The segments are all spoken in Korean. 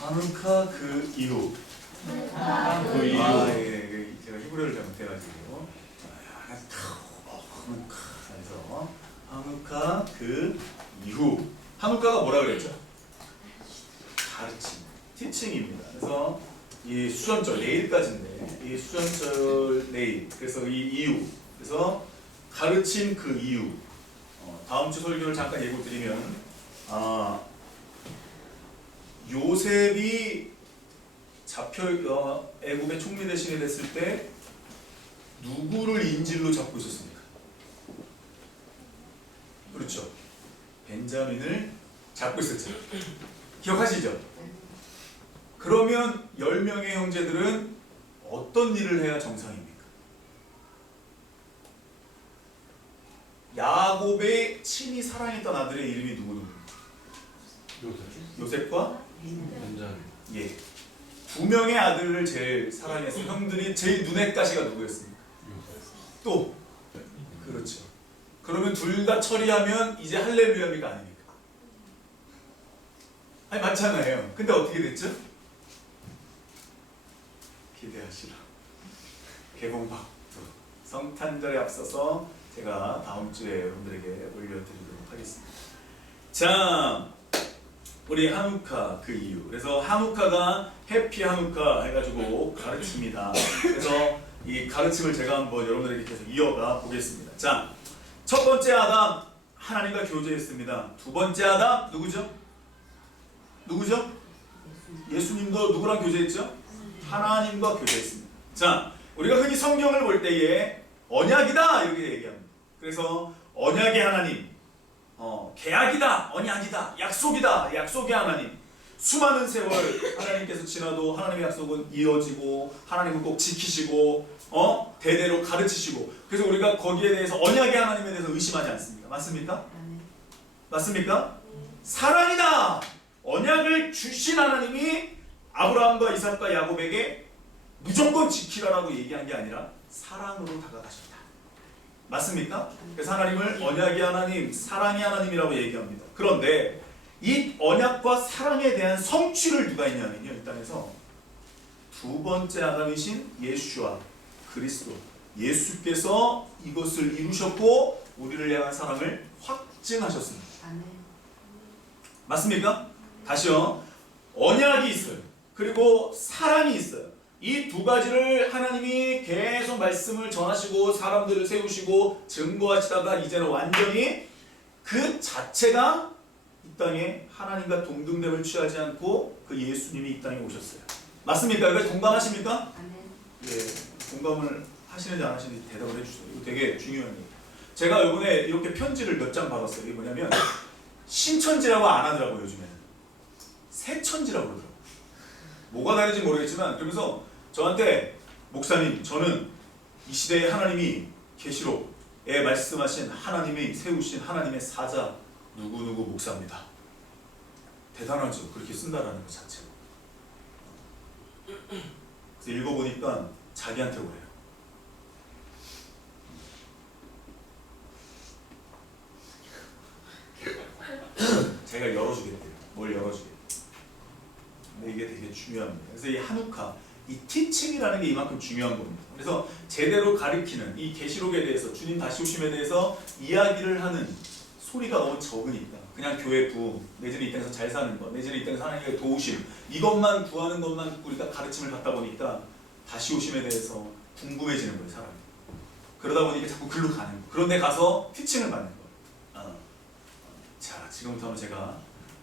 하누카 그 이후. 그 이후. 예, 제가 히브리어를 잘못해가지고. 하누카. 그래서 하누카 그 이후. 하누카가 뭐라 그랬죠? 가르침, 티칭입니다. 그래서 이 수전절 내일까지인데 이 수전절 내일. 그래서 이 이후. 그래서 가르침 그 이후. 다음 주 설교를 잠깐 예고드리면 요셉이 잡혀 애굽의 총리 대신이 됐을 때 누구를 인질로 잡고 있었습니까? 그렇죠. 벤자민을 잡고 있었죠. 기억하시죠? 그러면 10명의 형제들은 어떤 일을 해야 정상입니까? 야곱의 친히 사랑했던 아들의 이름이 누구입니까? 요셉과 벤자민. 예. 2명의 아들을 제일 사랑했어요. 형들이 제일 눈엣 가시가 누구였습니까? 또 그렇죠. 그러면 둘 다 처리하면 이제 할렐루야입니까 아닙니까? 아니 맞잖아요. 근데 어떻게 됐죠? 기대하시라. 개봉박두 성탄절에 앞서서 제가 다음 주에 여러분들에게 올려드리도록 하겠습니다. 자, 우리 하누카 그 이유. 그래서 하누카가 해피 하누카 해가지고 가르칩니다. 그래서 이 가르침을 제가 한번 여러분들에게 계속 이어가 보겠습니다. 자, 첫 번째 아담 하나님과 교제했습니다. 두 번째 아담 누구죠? 누구죠? 예수님도 누구랑 교제했죠? 하나님과 교제했습니다. 자, 우리가 흔히 성경을 볼 때에 언약이다 이렇게 얘기합니다. 그래서 언약의 하나님, 계약이다, 언약이다, 약속이다, 약속의 하나님. 수많은 세월 하나님께서 지나도 하나님의 약속은 이어지고 하나님은 꼭 지키시고 대대로 가르치시고. 그래서 우리가 거기에 대해서 언약의 하나님에 대해서 의심하지 않습니까? 맞습니까? 맞습니까? 사랑이다. 언약을 주신 하나님이 아브라함과 이삭과 야곱에게 무조건 지키라라고 얘기한 게 아니라 사랑으로 다가가셨다. 맞습니까? 그래서 하나님을 언약의 하나님, 사랑의 하나님이라고 얘기합니다. 그런데 이 언약과 사랑에 대한 성취를 누가 했냐면요, 이 땅에서 두 번째 아담이신 예수와 그리스도, 예수께서 이것을 이루셨고 우리를 향한 사랑을 확증하셨습니다. 맞습니까? 다시요. 언약이 있어요. 그리고 사랑이 있어요. 이 두 가지를 하나님이 계속 말씀을 전하시고 사람들을 세우시고 증거하시다가 이제는 완전히 그 자체가 이 땅에 하나님과 동등됨을 취하지 않고 그 예수님이 이 땅에 오셨어요. 맞습니까? 이거 공감하십니까? 예, 공감을 하시는지 안 하시는지 대답을 해주세요. 이거 되게 중요한 얘기예요. 제가 이번에 이렇게 편지를 몇 장 받았어요. 이게 뭐냐면 신천지라고 안 하더라고요. 요즘에는 새천지라고 그러더라고요. 뭐가 다른지 모르겠지만 그러면서 저한테 목사님, 저는 이 시대에 하나님이 계시록에 말씀하신 하나님이 세우신 하나님의 사자 누구누구 목사입니다. 대단하죠. 그렇게 쓴다라는 것 자체가. 그래서 읽어보니까 자기한테 오래요. 제가 열어주겠대요. 뭘 열어주겠대요. 근데 이게 되게 중요합니다. 그래서 이 하누카, 이 티칭이라는 게 이만큼 중요한 겁니다. 그래서 제대로 가르치는 이 계시록에 대해서, 주님 다시 오심에 대해서 이야기를 하는 소리가 너무 적으니까 그냥 교회 부흥, 내지는 이 땅에서 잘 사는 것, 내지는 이 땅에서 하나님의 도우심, 이것만 구하는 것만 우리가 가르침을 받다 보니까 다시 오심에 대해서 궁금해지는 거예요, 사람이. 그러다 보니까 자꾸 글로 가는 거예요. 그런데 가서 티칭을 받는 거예요. 자, 지금부터는 제가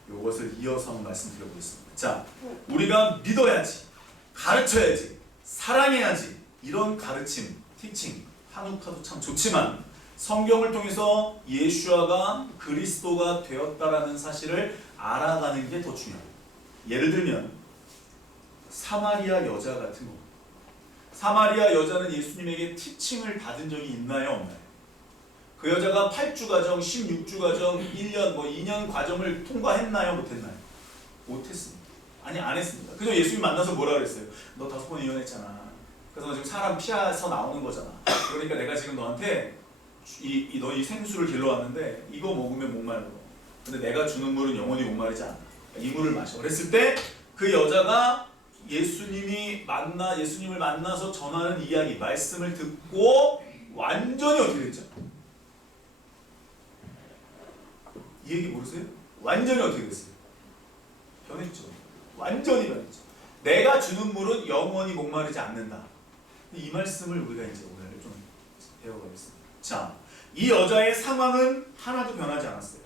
이것을 이어서 한번 말씀드려보겠습니다. 자, 우리가 믿어야지, 가르쳐야지, 사랑해야지, 이런 가르침, 티칭, 하누카도 참 좋지만 성경을 통해서 예수아가 그리스도가 되었다라는 사실을 알아가는 게 더 중요합니다. 예를 들면 사마리아 여자 같은 거. 사마리아 여자는 예수님에게 티칭을 받은 적이 있나요? 없나요? 그 여자가 8주 과정, 16주 과정, 1년, 2년 과정을 통과했나요? 못했나요? 못했습니다. 아니, 안 했습니다. 그저 예수님 만나서 뭐라 그랬어요? 너 5번 이혼했잖아. 그래서 너 지금 사람 피해서 나오는 거잖아. 그러니까 내가 지금 너한테 너 이 생수를 길러왔는데 이거 먹으면 목말라. 근데 내가 주는 물은 영원히 목마르지 않아. 이 물을 마셔. 그랬을 때 그 여자가 예수님을 만나서 전하는 이야기, 말씀을 듣고 완전히 어떻게 됐죠? 이 얘기 모르세요? 완전히 어떻게 됐어요? 변했죠. 완전히 변했죠. 내가 주는 물은 영원히 목마르지 않는다. 이 말씀을 우리가 이제 오늘 좀 배워가겠습니다. 자, 이 여자의 상황은 하나도 변하지 않았어요.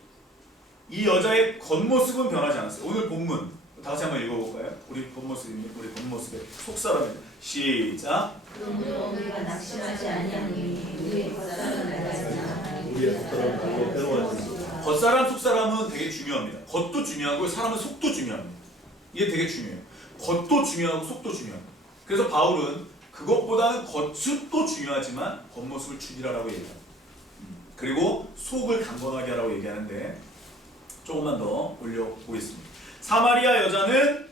이 여자의 겉모습은 변하지 않았어요. 오늘 본문 다 같이 한번 읽어볼까요? 우리 겉모습의 속사람입니다. 시작. 그러므로 우리가 낙심하지 아니하니 우리의 겉사람은 나가지나 우리의 겉사람은 나고 괴로워하지. 겉사람, 속사람은 되게 중요합니다. 겉도 중요하고 사람은 속도 중요합니다. 이게 되게 중요해요. 겉도 중요하고 속도 중요합니다. 그래서 바울은 그것보다는 겉도 중요하지만 겉모습을 죽이라라고 얘기합니다. 그리고 속을 강건하게 하라고 얘기하는데 조금만 더 올려보겠습니다. 사마리아 여자는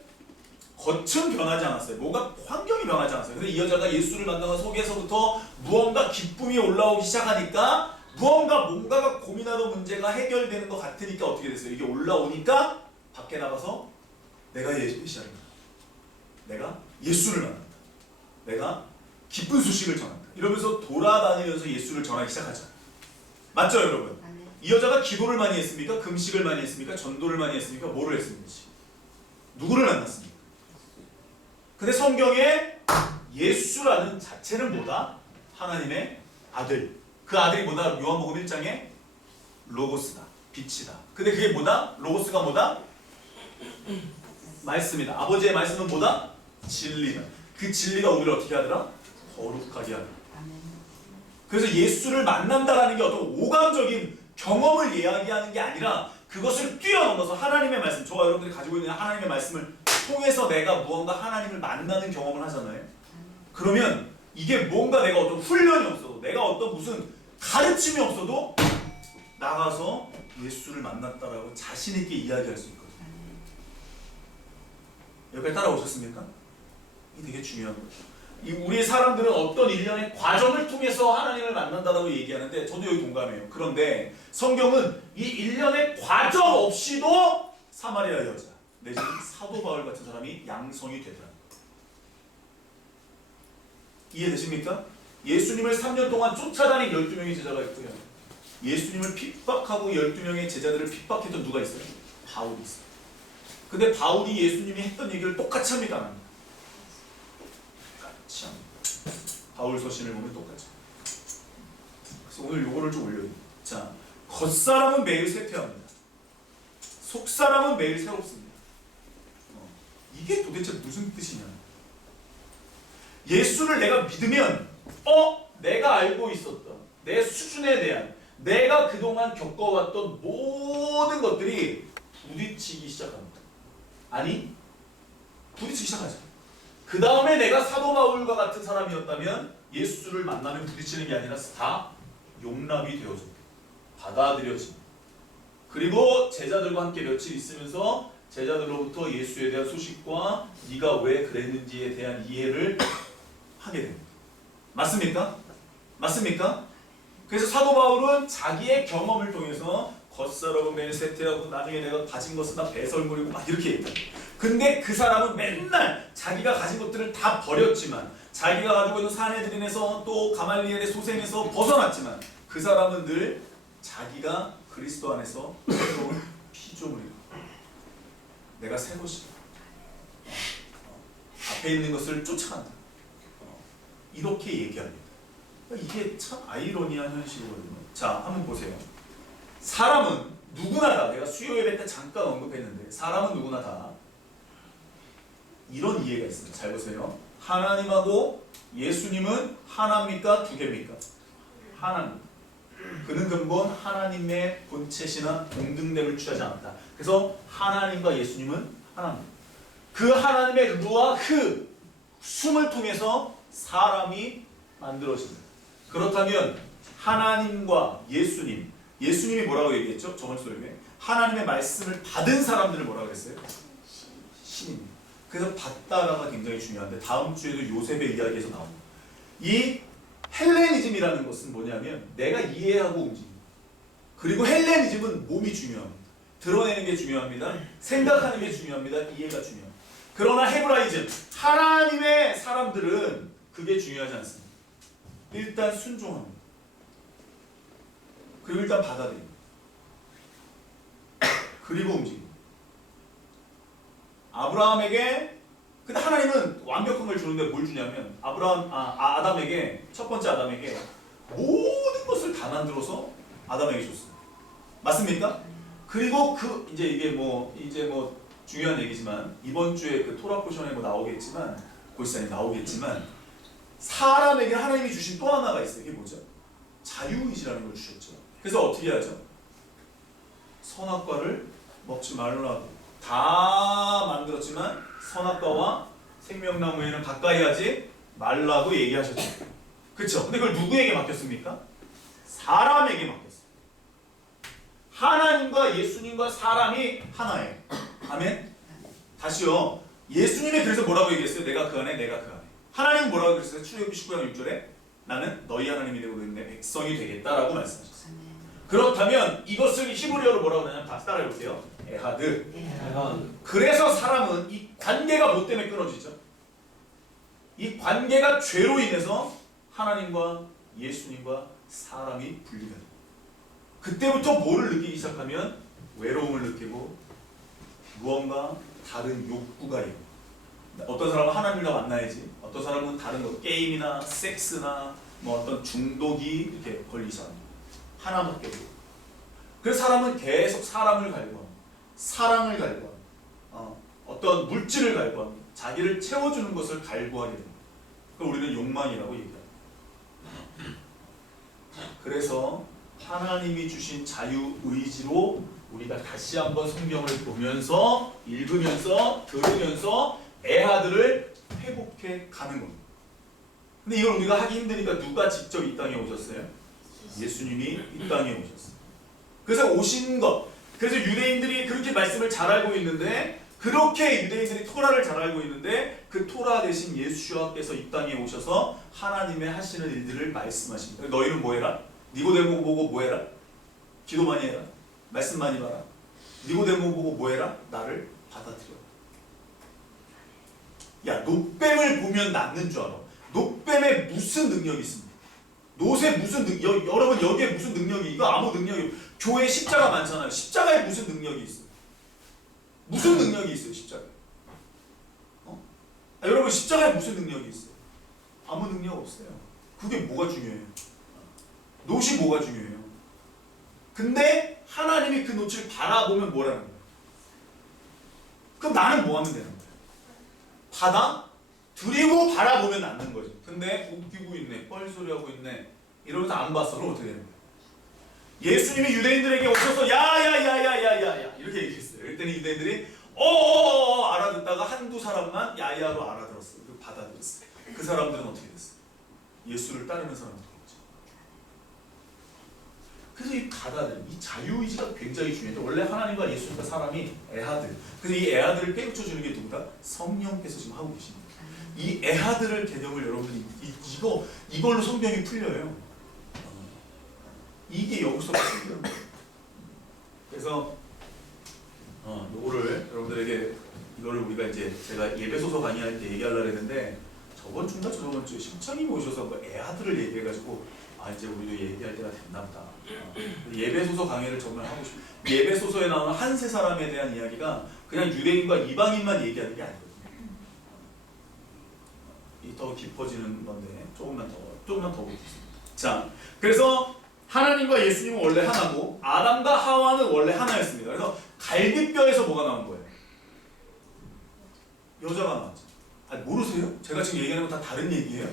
겉은 변하지 않았어요. 뭔가 환경이 변하지 않았어요. 근데 이 여자가 예수를 만나서 속에서부터 무언가 기쁨이 올라오기 시작하니까 뭔가가 고민하던 문제가 해결되는 것 같으니까 어떻게 됐어요? 이게 올라오니까 밖에 나가서 내가 메시아를 만난다. 내가 예수를 만난다. 내가 기쁜 소식을 전한다. 이러면서 돌아다니면서 예수를 전하기 시작하죠. 맞죠, 여러분? 이 여자가 기도를 많이 했습니까? 금식을 많이 했습니까? 전도를 많이 했습니까? 뭐를 했습니까? 누구를 만났습니까? 근데 성경에 예수라는 자체는 뭐다? 하나님의 아들. 그 아들이 뭐다? 요한복음 1장에 로고스다. 빛이다. 근데 그게 뭐다? 로고스가 뭐다? 말씀이다. 아버지의 말씀은 뭐다? 진리다. 그 진리가 우리를 어떻게 하더라? 거룩하게 하더라. 그래서 예수를 만난다라는 게 어떤 오감적인 경험을 이야기하는 게 아니라 그것을 뛰어넘어서 하나님의 말씀, 저와 여러분들이 가지고 있는 하나님의 말씀을 통해서 내가 무언가 하나님을 만나는 경험을 하잖아요. 그러면 이게 뭔가 내가 어떤 훈련이 없어도, 내가 어떤 무슨 가르침이 없어도 나가서 예수를 만났다라고 자신 있게 이야기할 수 있거든요. 여기까지 따라오셨습니까? 이게 되게 중요한 거죠. 우리 사람들은 어떤 일련의 과정을 통해서 하나님을 만난다라고 얘기하는데 저도 여기 동감해요. 그런데 성경은 이 일련의 과정 없이도 사마리아 여자 내지는 사도 바울 같은 사람이 양성이 되더라. 이해되십니까? 예수님을 3년 동안 쫓아다닌 12명의 제자가 있고요. 예수님을 핍박하고 12명의 제자들을 핍박했던 누가 있어요? 바울이 있어요. 근데 바울이 예수님이 했던 얘기를 똑같이 합니다. 안 합니다. 똑같이 합니다. 바울 서신을 보면 똑같이. 그래서 오늘 요거를 좀 올려요. 자, 겉사람은 매일 쇠퇴합니다. 속사람은 매일 새롭습니다. 이게 도대체 무슨 뜻이냐? 예수를 내가 믿으면 내가 알고 있었던 내 수준에 대한 내가 그동안 겪어왔던 모든 것들이 부딪히기 시작합니다. 아니, 부딪히기 시작하죠. 그 다음에 내가 사도 바울과 같은 사람이었다면 예수를 만나면 부딪히는 게 아니라 다 용납이 되어집니다. 받아들여집니다. 그리고 제자들과 함께 며칠 있으면서 제자들로부터 예수에 대한 소식과 네가 왜 그랬는지에 대한 이해를 하게 됩니다. 맞습니까? 맞습니까? 그래서 사도 바울은 자기의 경험을 통해서 겉사람은 매일 쇠퇴하고 나중에 내가 가진 것은 다 배설물이고 막 이렇게 얘기합니다. 근데 그 사람은 맨날 자기가 가진 것들을 다 버렸지만 자기가 가지고 있는 사내들인에서 또 가말리엘의 소생에서 벗어났지만 그 사람은 늘 자기가 그리스도 안에서 새로운 피조물이다. 내가 새 것이다. 앞에 있는 것을 쫓아간다. 이렇게 얘기합니다. 이게 참 아이러니한 현실이거든요. 자, 한번 보세요. 사람은 누구나 다, 내가 수요 예배 때 잠깐 언급했는데 사람은 누구나 다 이런 이해가 있습니다. 잘 보세요. 하나님하고 예수님은 하나입니까? 두 개입니까? 하나입니다. 그는 근본 하나님의 본체시나 동등됨을 취하지 않았다. 그래서 하나님과 예수님은 하나입니다. 그 하나님의 루아 흐 숨을 통해서 사람이 만들어집니다. 그렇다면 하나님과 예수님이 뭐라고 얘기했죠? 저번 수요일에 하나님의 말씀을 받은 사람들을 뭐라고 그랬어요? 신입니다. 그래서 받다가 굉장히 중요한데 다음 주에도 요셉의 이야기에서 나옵니다. 이 헬레니즘이라는 것은 뭐냐면 내가 이해하고 움직입니다. 그리고 헬레니즘은 몸이 중요합니다. 드러내는 게 중요합니다. 생각하는 게 중요합니다. 이해가 중요합니다. 그러나 헤브라이즘, 하나님의 사람들은 그게 중요하지 않습니다. 일단 순종합니다. 그리고 일단 받아들입니다. 그리고 움직입니다. 아브라함에게, 근데 하나님은 완벽한 걸 주는데 뭘 주냐면 아담에게, 첫 번째 아담에게 모든 것을 다 만들어서 아담에게 줬습니다. 맞습니까? 그리고 이제 뭐 중요한 얘기지만 이번 주에 그 토라 포션에 뭐 나오겠지만 골산에 나오겠지만 사람에게 하나님이 주신 또 하나가 있어요. 이게 뭐죠? 자유의지라는 걸 주셨죠. 그래서 어떻게 하죠? 선악과를 먹지 말라고 다 만들었지만 선악과와 생명나무에는 가까이 하지 말라고 얘기하셨죠. 그렇죠? 근데 그걸 누구에게 맡겼습니까? 사람에게 맡겼어요. 하나님과 예수님과 사람이 하나예요. 아멘? 다시요. 예수님이 그래서 뭐라고 얘기했어요? 내가 그 안에, 내가 그 안에. 하나님은 뭐라고 그랬어요? 출애굽기 19장 6절에 나는 너희 하나님이 되고 내 백성이 되겠다라고 말씀하셨어요. 그렇다면 이것을 히브리어로 뭐라고 하냐면 다 따라해볼게요. 에하드. 그래서 사람은 이 관계가 뭐 때문에 끊어지죠? 이 관계가 죄로 인해서 하나님과 예수님과 사람이 분리가 돼요. 그때부터 뭐를 느끼기 시작하면 외로움을 느끼고 무언가 다른 욕구가 있고, 어떤 사람은 하나님과 만나야지, 어떤 사람은 다른 것, 게임이나 섹스나 뭐 어떤 중독이 이렇게 걸리기 시작합니다. 하나밖에 없고. 그래서 사람은 계속 사람을 갈구합니다. 사랑을 갈구합니다. 어떤 물질을 갈구합니다. 자기를 채워주는 것을 갈구하게 됩니다. 그걸 우리는 욕망이라고 얘기합니다. 그래서 하나님이 주신 자유의지로 우리가 다시 한번 성경을 보면서 읽으면서 들으면서 에하드를 회복해 가는 겁니다. 근데 이걸 우리가 하기 힘드니까 누가 직접 이 땅에 오셨어요? 예수님이 이 땅에 오셨어요. 그래서 오신 것, 그래서 유대인들이 그렇게 말씀을 잘 알고 있는데, 그렇게 유대인들이 토라를 잘 알고 있는데 그 토라 대신 예수와께서 이 땅에 오셔서 하나님의 하시는 일들을 말씀하십니다. 너희는 뭐 해라? 니고데모 보고 뭐 해라? 기도 많이 해라. 말씀 많이 봐라. 니고데모 보고 뭐 해라? 나를 받아들여. 야, 노뱀을 보면 낫는 줄 알아. 노뱀에 무슨 능력이 있습니까? 노새 무슨 여러분 여기에 무슨 능력이, 이거 아무 능력이, 교회 십자가 많잖아요. 십자가에 무슨 능력이 있어요? 무슨 능력이 있어요, 십자가에? 여러분 십자가에 무슨 능력이 있어요? 아무 능력 없어요. 그게 뭐가 중요해요? 놋이 뭐가 중요해요? 근데 하나님이 그 놋을 바라보면 뭐라는 거예요? 그럼 나는 뭐 하면 되는 거예요? 받아들이고 바라보면 낫는 거죠. 근데 웃기고 있네, 뻘소리하고 있네, 이러면서 안 봤어는 어떻게 되는 거예요? 예수님이 유대인들에게 오셔서 야야야야야야야 이렇게 얘기했어요. 그랬더니 유대인들이 알아듣다가 한두 사람만 야야로 알아들었어요. 그리고 받아들였어요. 그 사람들은 어떻게 됐어요? 예수를 따르는 사람들이었죠. 그래서 이 받아들임, 이 자유의지가 굉장히 중요해요. 원래 하나님과 예수님과 사람이 에하드. 그래서 이 에하드를 깨우쳐주는 게 누구다? 성령께서 지금 하고 계십니다. 이 에하드를 개념을 여러분들이 이걸로 성경이 풀려요. 이게 여기서 풀려요. 그래서 요거를 여러분들에게, 이거를 우리가 이제 제가 예배소서 강의할 때 얘기하려고 했는데 저번 주인가 저번 주에 심청님이 오셔서 뭐 에하드를 얘기해가지고 이제 우리도 얘기할 때가 됐나 보다. 예배소서 강의를 정말 하고 싶어요. 예배소서에 나오는 한 세 사람에 대한 이야기가 그냥 유대인과 이방인만 얘기하는 게 아니거든요. 더 깊어지는 건데 조금만 더 보겠습니다. 자, 그래서 하나님과 예수님은 원래 하나고 아담과 하와는 원래 하나였습니다. 그래서 갈비뼈에서 뭐가 나온 거예요? 여자가 나왔죠. 모르세요? 제가 지금 얘기하는 건 다 다른 얘기예요?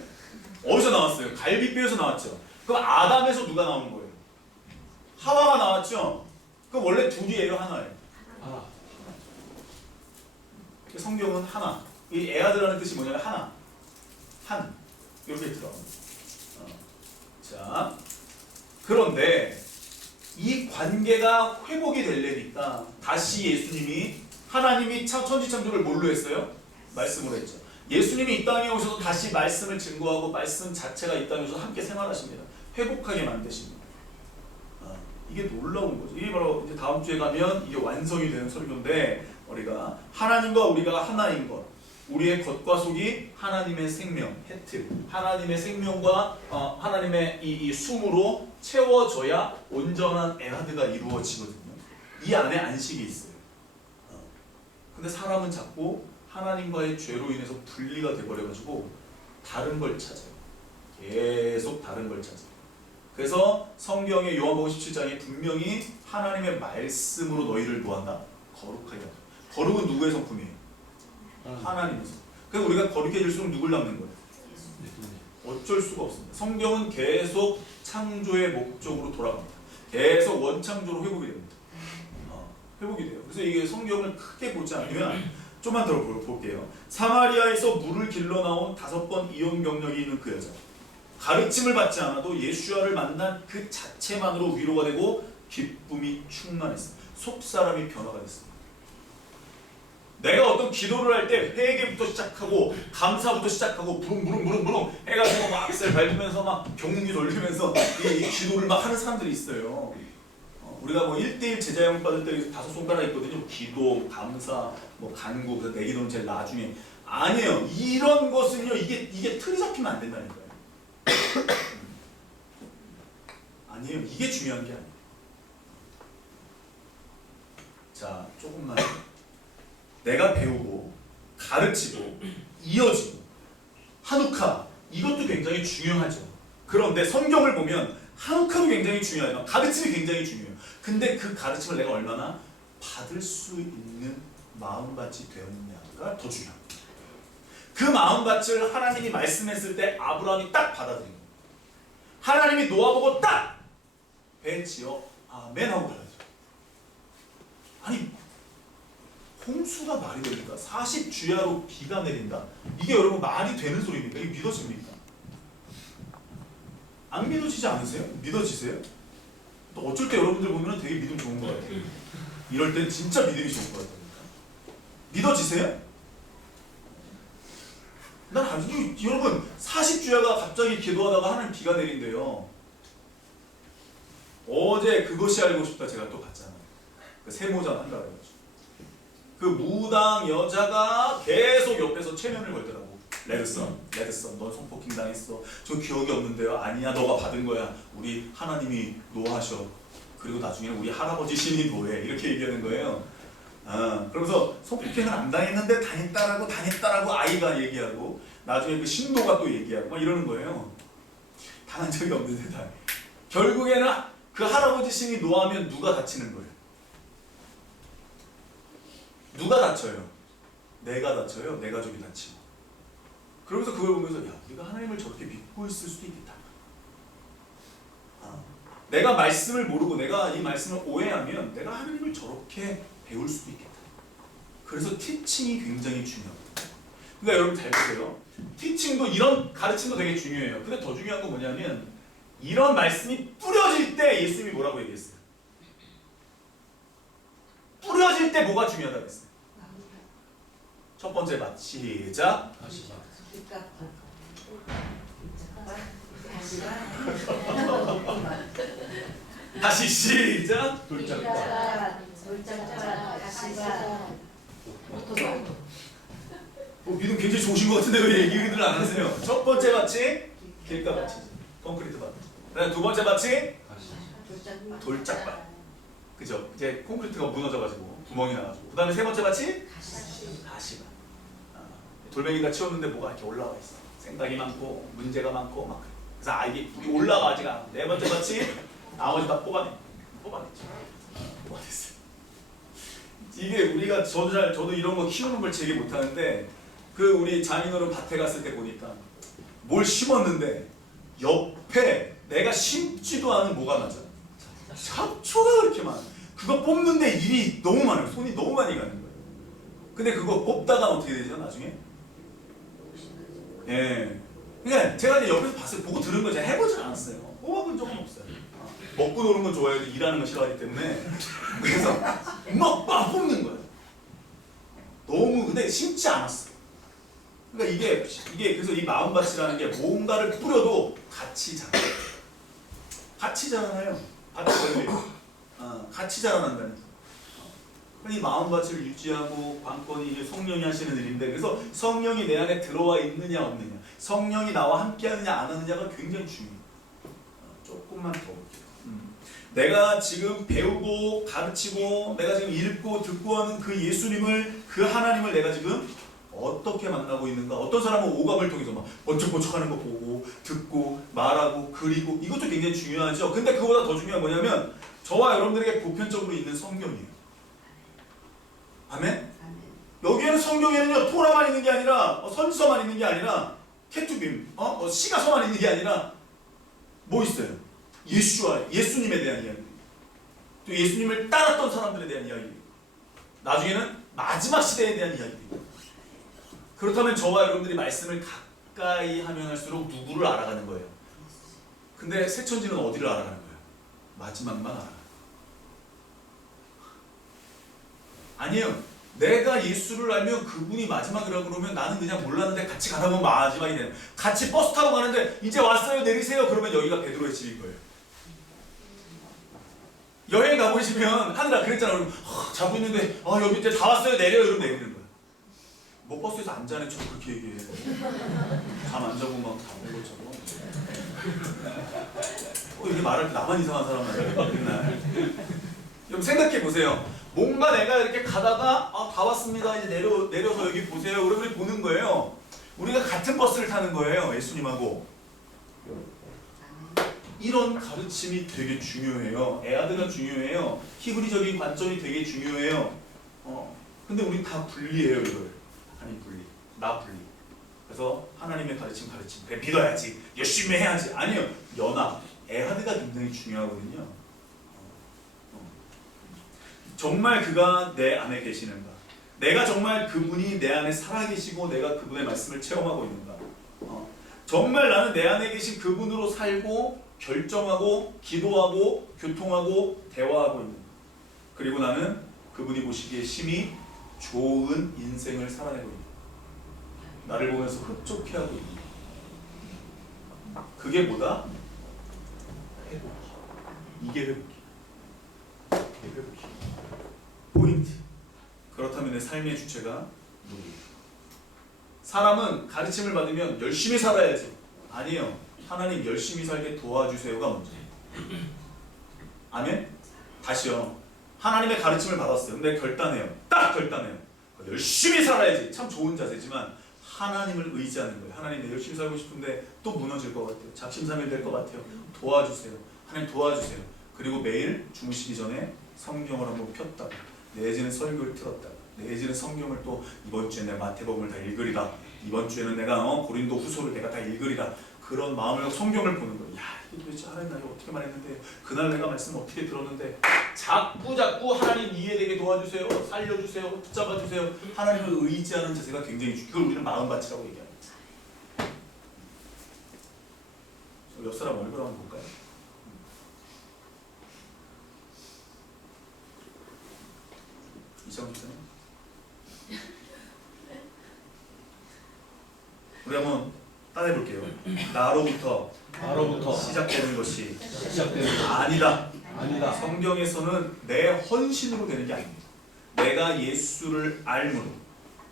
어디서 나왔어요? 갈비뼈에서 나왔죠. 그럼 아담에서 누가 나온 거예요? 하와가 나왔죠? 그럼 원래 둘이에요, 하나예요? 성경은 하나. 이 에하드라는 뜻이 뭐냐면 하나. 한. 이렇게 들어갑니다. 자, 그런데 이 관계가 회복이 되려니까 다시 예수님이, 하나님이 천지창조를 뭘로 했어요? 말씀으로 했죠. 예수님이 이 땅에 오셔서 다시 말씀을 증거하고 말씀 자체가 이 땅에 오셔서 함께 생활하십니다. 회복하게 만드십니다. 이게 놀라운 거죠. 이게 바로 이제 다음 주에 가면 이게 완성이 되는 설교인데 우리가 하나님과 우리가 하나인 것, 우리의 겉과 속이 하나님의 생명, 헤트, 하나님의 생명과 하나님의 이 숨으로 채워져야 온전한 에하드가 이루어지거든요. 이 안에 안식이 있어요. 근데 사람은 자꾸 하나님과의 죄로 인해서 분리가 돼버려가지고 다른 걸 찾아요. 계속 다른 걸 찾아요. 그래서 성경의 요한복음 17장에 분명히 하나님의 말씀으로 너희를 뭐한다? 거룩하게 하죠. 거룩은 누구의 성품이에요? 하나님의 성품. 그래서 우리가 거룩해질수록 누굴 닮는 거예요? 어쩔 수가 없습니다. 성경은 계속 창조의 목적으로 돌아갑니다. 계속 원창조로 회복이 됩니다. 회복이 돼요. 그래서 이게 성경을 크게 보지 않으면 좀만 더 볼게요. 사마리아에서 물을 길러 나온 5번 이혼 경력이 있는 그 여자. 가르침을 받지 않아도 예수와를 만난 그 자체만으로 위로가 되고 기쁨이 충만했어요. 속사람이 변화가 됐습니다. 내가 어떤 기도를 할 때 회개부터 시작하고 감사부터 시작하고 부릉부릉 해가지고 막 악셀 밟으면서 막 경운기 돌리면서 이 기도를 막 하는 사람들이 있어요. 우리가 뭐 1대1 제자형 받을 때 5손가락 있거든요. 기도, 감사, 뭐 간구, 그래서 내 기도는 제일 나중에. 아니에요. 이런 것은요, 이게 틀이 잡히면 안 된다니까요. 아니에요. 이게 중요한 게 아니에요. 자, 조금만. 내가 배우고, 가르치고, 이어지고, 한우카, 이것도 굉장히 중요하죠. 그런데 성경을 보면 한우카도 굉장히 중요해요. 가르침이 굉장히 중요해요. 근데 그 가르침을 내가 얼마나 받을 수 있는 마음밭이 되었냐가 더 중요합니다. 그 마음밭을 하나님이 말씀했을 때 아브라함이 딱 받아들인 거예요. 하나님이 노아보고 딱 배 지어 아멘 하고 가야죠. 아니 홍수가 말이 됩니까? 40주야로 비가 내린다. 이게 여러분 말이 되는 소리입니까? 이게 믿어집니까? 안 믿어지지 않으세요? 믿어지세요? 또 어쩔 때 여러분들 보면 되게 믿음 좋은 것 같아요. 이럴 땐 진짜 믿음이 좋은 것 같다니까. 믿어지세요? 난 아주 여러분 40주야가 갑자기 기도하다가 하나님 비가 내린대요. 어제 그것이 알고 싶다 제가 또 봤잖아요. 그 세모전 한다 그래가지고 그 무당 여자가 계속 옆에서 체면을 걸더라고. 레드선, 넌 성폭행 당했어. 저 기억이 없는데요. 아니야, 너가 받은 거야. 우리 하나님이 노하셔. 그리고 나중에는 우리 할아버지 신이 노해. 이렇게 얘기하는 거예요. 그러면서 성폭행은 안 당했는데 당했다라고 아이가 얘기하고 나중에 그 신도가 또 얘기하고 막 이러는 거예요. 당한 적이 없는데 다. 결국에는 그 할아버지 신이 노하면 누가 다치는 거예요? 누가 다쳐요? 내가 다쳐요? 내 가족이 다치고. 그러면서 그걸 보면서 야, 우리가 하나님을 저렇게 믿고 있을 수도 있겠다. 내가 말씀을 모르고 내가 이 말씀을 오해하면 내가 하나님을 저렇게 배울 수도 있겠다. 그래서 티칭이 굉장히 중요합니다. 그러니까 여러분 잘 보세요. 티칭도 이런 가르침도 되게 중요해요. 근데 더 중요한 건 뭐냐면 이런 말씀이 뿌려질 때 예수님이 뭐라고 얘기했어요? 뿌려질 때 뭐가 중요하다고 했어요? 첫 번째 봐. 시작. 다시 시작. 돌짝밭 믿음 굉장히 좋으신 것 같은데 왜 얘기를 안 하세요? 첫 번째 밭이 길가밭이 콘크리트 밭. 그다음 두 번째 밭이 돌짝밭. 그죠? 이제 콘크리트가 무너져가지고 구멍이 나가지고. 그다음에 세 번째 밭이 가시밭. 돌멩이가 치웠는데 뭐가 이렇게 올라와 있어. 생각이 많고 문제가 많고 막. 그래서 이게 올라가지가 않아. 네 번째 밭이 나머지 다 뽑아냈죠. 뽑아냈어요. 이게 우리가 저도 이런 거 키우는 걸 되게 못하는데 그 우리 장인어른 밭에 갔을 때 보니까 뭘 심었는데 옆에 내가 심지도 않은 뭐가 나죠? 잡초가 그렇게 많아. 그거 뽑는데 일이 너무 많아요. 손이 너무 많이 가는 거예요. 근데 그거 뽑다가 어떻게 되죠? 나중에? 예. 그러니까 제가 이제 옆에서 봤어요. 보고 들은 거 제가 해보진 않았어요. 뽑아본 적은 없어요. 먹고 노는 건 좋아해도 일하는 건 싫어하기 때문에 그래서 막 뽑는 거예요. 너무 근데 심지 않았어. 그러니까 이게 그래서 이 마음밭이라는 게 뭔가를 뿌려도 같이 자라요. 같이 자라나요. 같이 걸려요. 같이 자라난다는. 이 마음밭을 유지하고 관건이 이제 성령이 하시는 일인데, 그래서 성령이 내 안에 들어와 있느냐 없느냐, 성령이 나와 함께하느냐 안 하느냐가 굉장히 중요해요. 조금만 더 볼게요. 내가 지금 배우고 가르치고 내가 지금 읽고 듣고 하는 그 예수님을, 그 하나님을 내가 지금 어떻게 만나고 있는가. 어떤 사람은 오감을 통해서 막 번쩍번쩍하는 거 보고 듣고 말하고 그리고, 이것도 굉장히 중요하죠. 근데 그보다 더 중요한 뭐냐면 저와 여러분들에게 보편적으로 있는 성경이에요. 아멘? 여기에는 성경에는요 토라만 있는 게 아니라 선지서만 있는 게 아니라 케투빔, 시가서만 있는 게 아니라 뭐 있어요? 예수님에 대한 이야기, 또 예수님을 따랐던 사람들에 대한 이야기, 나중에는 마지막 시대에 대한 이야기. 그렇다면 저와 여러분들이 말씀을 가까이 하면 할수록 누구를 알아가는 거예요? 근데 새천지는 어디를 알아가는 거예요? 마지막만 알아가는 거예요. 아니에요. 내가 예수를 알면 그분이 마지막이라고 그러면 나는 그냥 몰랐는데 같이 가다 보면 마지막이 되는, 같이 버스 타고 가는데 이제 왔어요 내리세요 그러면 여기가 베드로의 집인 거예요. 여행 가보시면 하느라 그랬잖아. 자고 있는데 여기 이제 다 왔어요 내려요 이러면 내리는 거야. 뭐 버스에서 안 자네 저 그렇게 얘기해. 잠 안 자고 막 다 본 것처럼. 이게 말할 때 나만 이상한 사람 아니야 맨날. 여러분 생각해 보세요. 뭔가 내가 이렇게 가다가 다 왔습니다 이제 내려서 여기 보세요 우리 보는 거예요. 우리가 같은 버스를 타는 거예요 예수님하고. 이런 가르침이 되게 중요해요. 에아드가 중요해요. 히브리적인 관점이 되게 중요해요. 근데 우리 다 분리해요 이걸. 아니 분리, 나 분리. 그래서 하나님의 가르침 그래 믿어야지 열심히 해야지. 아니요, 연합, 에아드가 굉장히 중요하거든요. 정말 그가 내 안에 계시는가, 내가 정말 그분이 내 안에 살아계시고 내가 그분의 말씀을 체험하고 있는가, 정말 나는 내 안에 계신 그분으로 살고 결정하고 기도하고 교통하고 대화하고 있는가, 그리고 나는 그분이 보시기에 심히 좋은 인생을 살아내고 있는가, 나를 보면서 흡족해하고 있는가. 그게 뭐다? 회복. 이게 회복이야. 이게 회복이야. 포인트. 그렇다면 내 삶의 주체가 누구예요? 사람은 가르침을 받으면 열심히 살아야지. 아니에요. 하나님 열심히 살게 도와주세요가 먼저예요. 아멘? 다시요. 하나님의 가르침을 받았어요. 근데 결단해요. 딱 결단해요. 열심히 살아야지. 참 좋은 자세지만 하나님을 의지하는 거예요. 하나님 내 열심히 살고 싶은데 또 무너질 것 같아요. 작심삼일 될 것 같아요. 도와주세요. 하나님 도와주세요. 그리고 매일 주무시기 전에 성경을 한번 폈다가, 내지는 설교를 틀었다가, 내지는 성경을 또 이번 주에 내가 마태복음을 다 읽으리라, 이번 주에는 내가 고린도 후서를 내가 다 읽으리라, 그런 마음으로 성경을 보는 거예요. 야, 이게 도대체 하나님 나를 어떻게 말했는데, 그날 내가 말씀을 어떻게 들었는데, 자꾸 하나님 이해되게 도와주세요, 살려주세요, 붙잡아주세요. 하나님을 의지하는 자세가 굉장히 중요해요. 그걸 우리는 마음밭이라고 얘기합니다. 옆 사람 얼굴 한번 볼까요? 이상훈 기자님, 우리 한번 따내볼게요. 나로부터 시작되는 것이 아니다. 성경에서는 내 헌신으로 되는 게 아닙니다. 내가 예수를 알므로,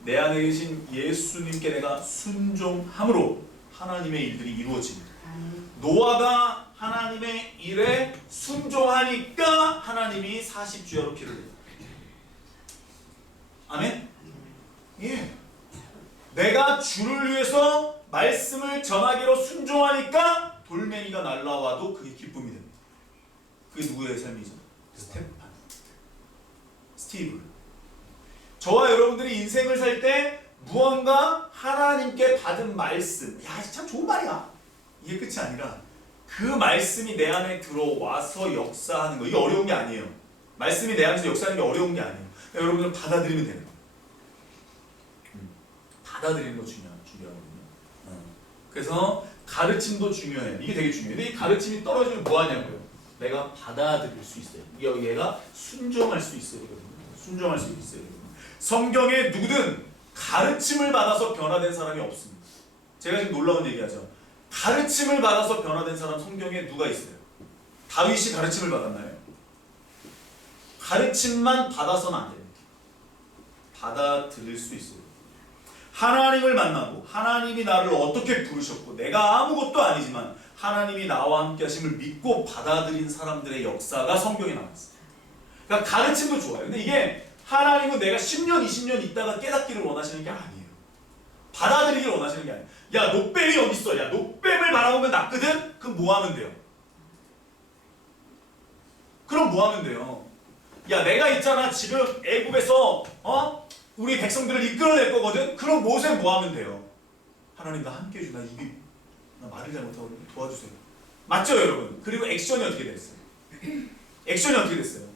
내 안에 계신 예수님께 내가 순종함으로 하나님의 일들이 이루어집니다. 노아가 하나님의 일에 순종하니까 하나님이 40주야로 피를 내요. 아멘? 예. 내가 주를 위해서 말씀을 전하기로 순종하니까 돌멩이가 날라와도 그게 기쁨이 됩니다. 그게 누구의 삶이죠? 스티브. 저와 여러분들이 인생을 살 때 무언가 하나님께 받은 말씀, 야, 참 좋은 말이야, 이게 끝이 아니라 그 말씀이 내 안에 들어와서 역사하는 거. 이게 어려운 게 아니에요. 말씀이 내 안에서 역사하는 게 어려운 게 아니에요. 여러분들은 받아들이면 되는 거예요. 받아들이는 거 중요하거든요. 그래서 가르침도 중요해요. 이게 되게 중요해요. 근데 이 가르침이 떨어지면 뭐 하냐고요? 내가 받아들일 수 있어요. 얘가 순종할 수 있어요. 순종할 수 있어요. 성경에 누구든 가르침을 받아서 변화된 사람이 없습니다. 제가 지금 놀라운 얘기하죠. 가르침을 받아서 변화된 사람 성경에 누가 있어요? 다윗이 가르침을 받았나요? 가르침만 받아서는 안 됩니다. 받아들일 수 있어요. 하나님을 만나고 하나님이 나를 어떻게 부르셨고 내가 아무것도 아니지만 하나님이 나와 함께 하심을 믿고 받아들인 사람들의 역사가 성경에 나왔어요. 그러니까 가르침도 좋아요. 근데 이게 하나님은 내가 10년, 20년 있다가 깨닫기를 원하시는 게 아니에요. 받아들이기를 원하시는 게 아니에요. 야, 노뱀이 어디 있어? 야, 노뱀을 바라보면 낫거든? 그럼 뭐 하면 돼요? 그럼 뭐 하면 돼요? 야, 내가 있잖아. 지금 애굽에서 우리 백성들을 이끌어낼 거거든? 그럼 모세 뭐 하면 돼요? 하나님 나 함께 해줘. 나 말을 잘못하고 도와주세요. 맞죠, 여러분? 그리고 액션이 어떻게 됐어요? 액션이 어떻게 됐어요?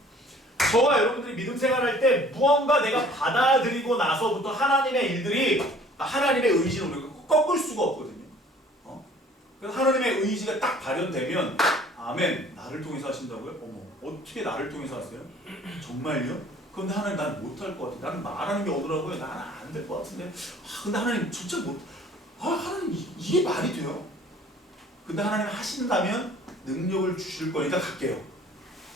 저와 여러분들이 믿음 생활할 때 무언가 내가 받아들이고 나서부터 하나님의 일들이 하나님의 의지를 우리가 꺾을 수가 없거든요. 그래서 하나님의 의지가 딱 발현되면 아멘, 나를 통해서 하신다고요? 어머, 어떻게 나를 통해서 하세요? 정말요? 그런데 하나님 난 못할 것 같아. 나는 말하는 게 어더라고요. 나는 안 될 것 같은데. 근데 하나님 진짜 하나님 이게 말이 돼요? 근데 하나님 하신다면 능력을 주실 거니까 갈게요.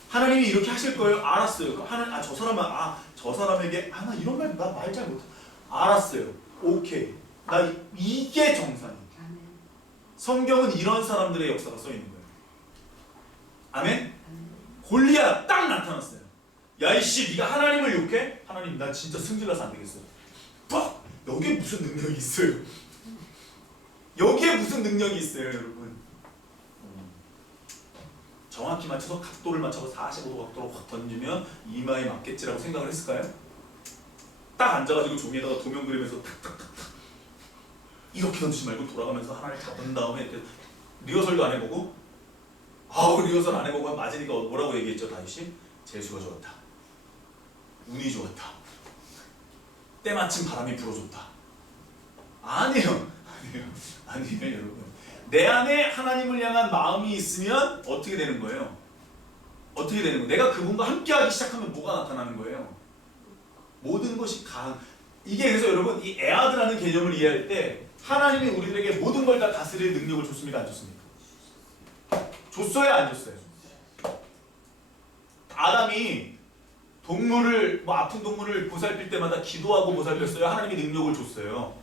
하나님이 이렇게 하실 거예요? 알았어요. 하나님, 저 사람에게 나 이런 말 나 말 잘 못해. 알았어요. 오케이. 나 이게 정상이에요. 성경은 이런 사람들의 역사가 써 있는 거예요. 아멘? 골리앗 딱 나타났어요. 야 이씨, 네가 하나님을 욕해? 하나님 나 진짜 승질나서 안 되겠어. 빡! 여기에 무슨 능력이 있어요? 여기에 무슨 능력이 있어요, 여러분? 정확히 맞춰서 각도를 맞춰서 45도 각도로 확 던지면 이마에 맞겠지라고 생각을 했을까요? 딱 앉아가지고 종이에다가 도면 그리면서 탁탁탁탁 이렇게 던지지 말고 돌아가면서 하나를 잡은 다음에 이렇게 리허설도 안 해보고 리허설 안 해보고 맞으니까 뭐라고 얘기했죠, 다윗이? 재수가 좋았다. 운이 좋았다. 때마침 바람이 불어줬다. 아니에요, 여러분. 내 안에 하나님을 향한 마음이 있으면 어떻게 되는 거예요? 어떻게 되는 거예요? 내가 그분과 함께하기 시작하면 뭐가 나타나는 거예요? 모든 것이 이게 그래서 여러분 이 에아드라는 개념을 이해할 때 하나님이 우리들에게 모든 걸 다 다스릴 능력을 줬습니까? 안 줬습니까? 줬어요? 안 줬어요? 아담이 아픈 동물을 보살필 때마다 기도하고 보살폈어요? 하나님이 능력을 줬어요?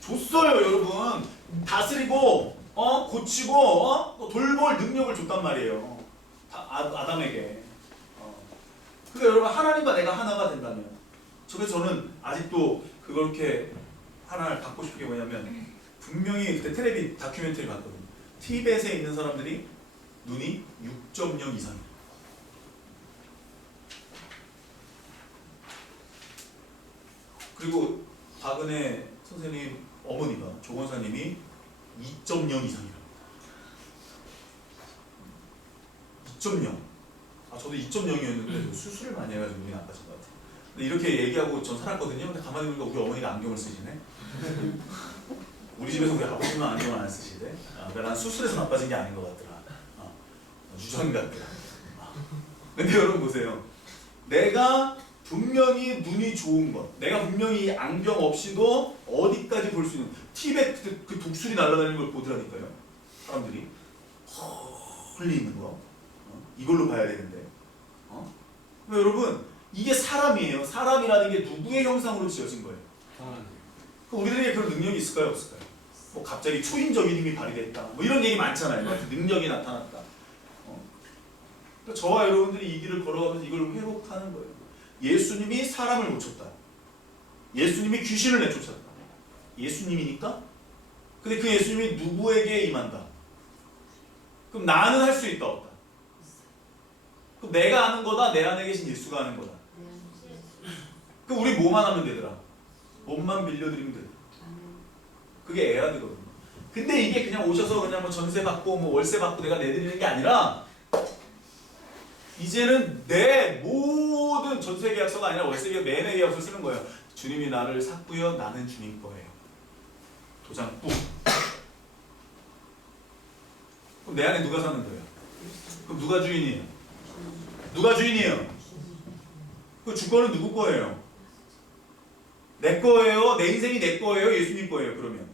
줬어요, 여러분. 다스리고 고치고 돌볼 능력을 줬단 말이에요. 아담에게. 그러니까 여러분 하나님과 내가 하나가 된다면 저는 아직도 그렇게 하나를 갖고 싶은 게 뭐냐면 분명히 그때 텔레비 다큐멘터리 봤거든요. 티벳에 있는 사람들이 눈이 6.0 이상이에요. 그리고 박은혜 선생님 어머니가 조 권사님이 2.0 이상이라고. 2.0. 저도 2.0이었는데 수술을 많이 해가지고 눈이 나빠진 것 같아요. 근데 이렇게 얘기하고 전 살았거든요. 근데 가만히 보니까 우리 어머니가 안경을 쓰시네. 우리 집에서 우리 아버지는 안경을 안 쓰시대. 그러니까 난 수술해서 나빠진 게 아닌 것 같더라. 유전 같더라. 근데 여러분 보세요. 내가 분명히 눈이 좋은 것, 내가 분명히 안경 없이도 어디까지 볼 수 있는 티벳 그 독수리 날아다니는 걸 보더라니까요. 사람들이 헐리 있는 거 이걸로 봐야 되는데 여러분 이게 사람이에요. 사람이라는 게 누구의 형상으로 지어진 거예요? 우리들에게 그런 능력이 있을까요? 없을까요? 뭐 갑자기 초인적인 힘이 발휘됐다 뭐 이런 얘기 많잖아요. 능력이 나타났다. 그러니까 저와 여러분들이 이 길을 걸어가면서 이걸 회복하는 거예요. 예수님이 사람을 고쳤다. 예수님이 귀신을 내쫓았다. 예수님이니까? 근데 그 예수님이 누구에게 임한다? 그럼 나는 할 수 있다 없다? 그럼 내가 하는 거다? 내 안에 계신 예수가 하는 거다? 그럼 우리 뭐만 하면 되더라? 몸만 빌려드리면 되더라. 그게 에아드거든요. 근데 이게 그냥 오셔서 그냥 뭐 전세 받고 뭐 월세 받고 내가 내드리는 게 아니라 이제는 내 모든 전세 계약서가 아니라 월세 계약 매매 계약서 쓰는 거예요. 주님이 나를 샀고요. 나는 주님 거예요. 도장 뿡. 그럼 내 안에 누가 사는 거예요? 그럼 누가 주인이에요? 누가 주인이에요? 그 주권은 누구 거예요? 내 거예요? 내 인생이 내 거예요? 예수님 거예요? 그러면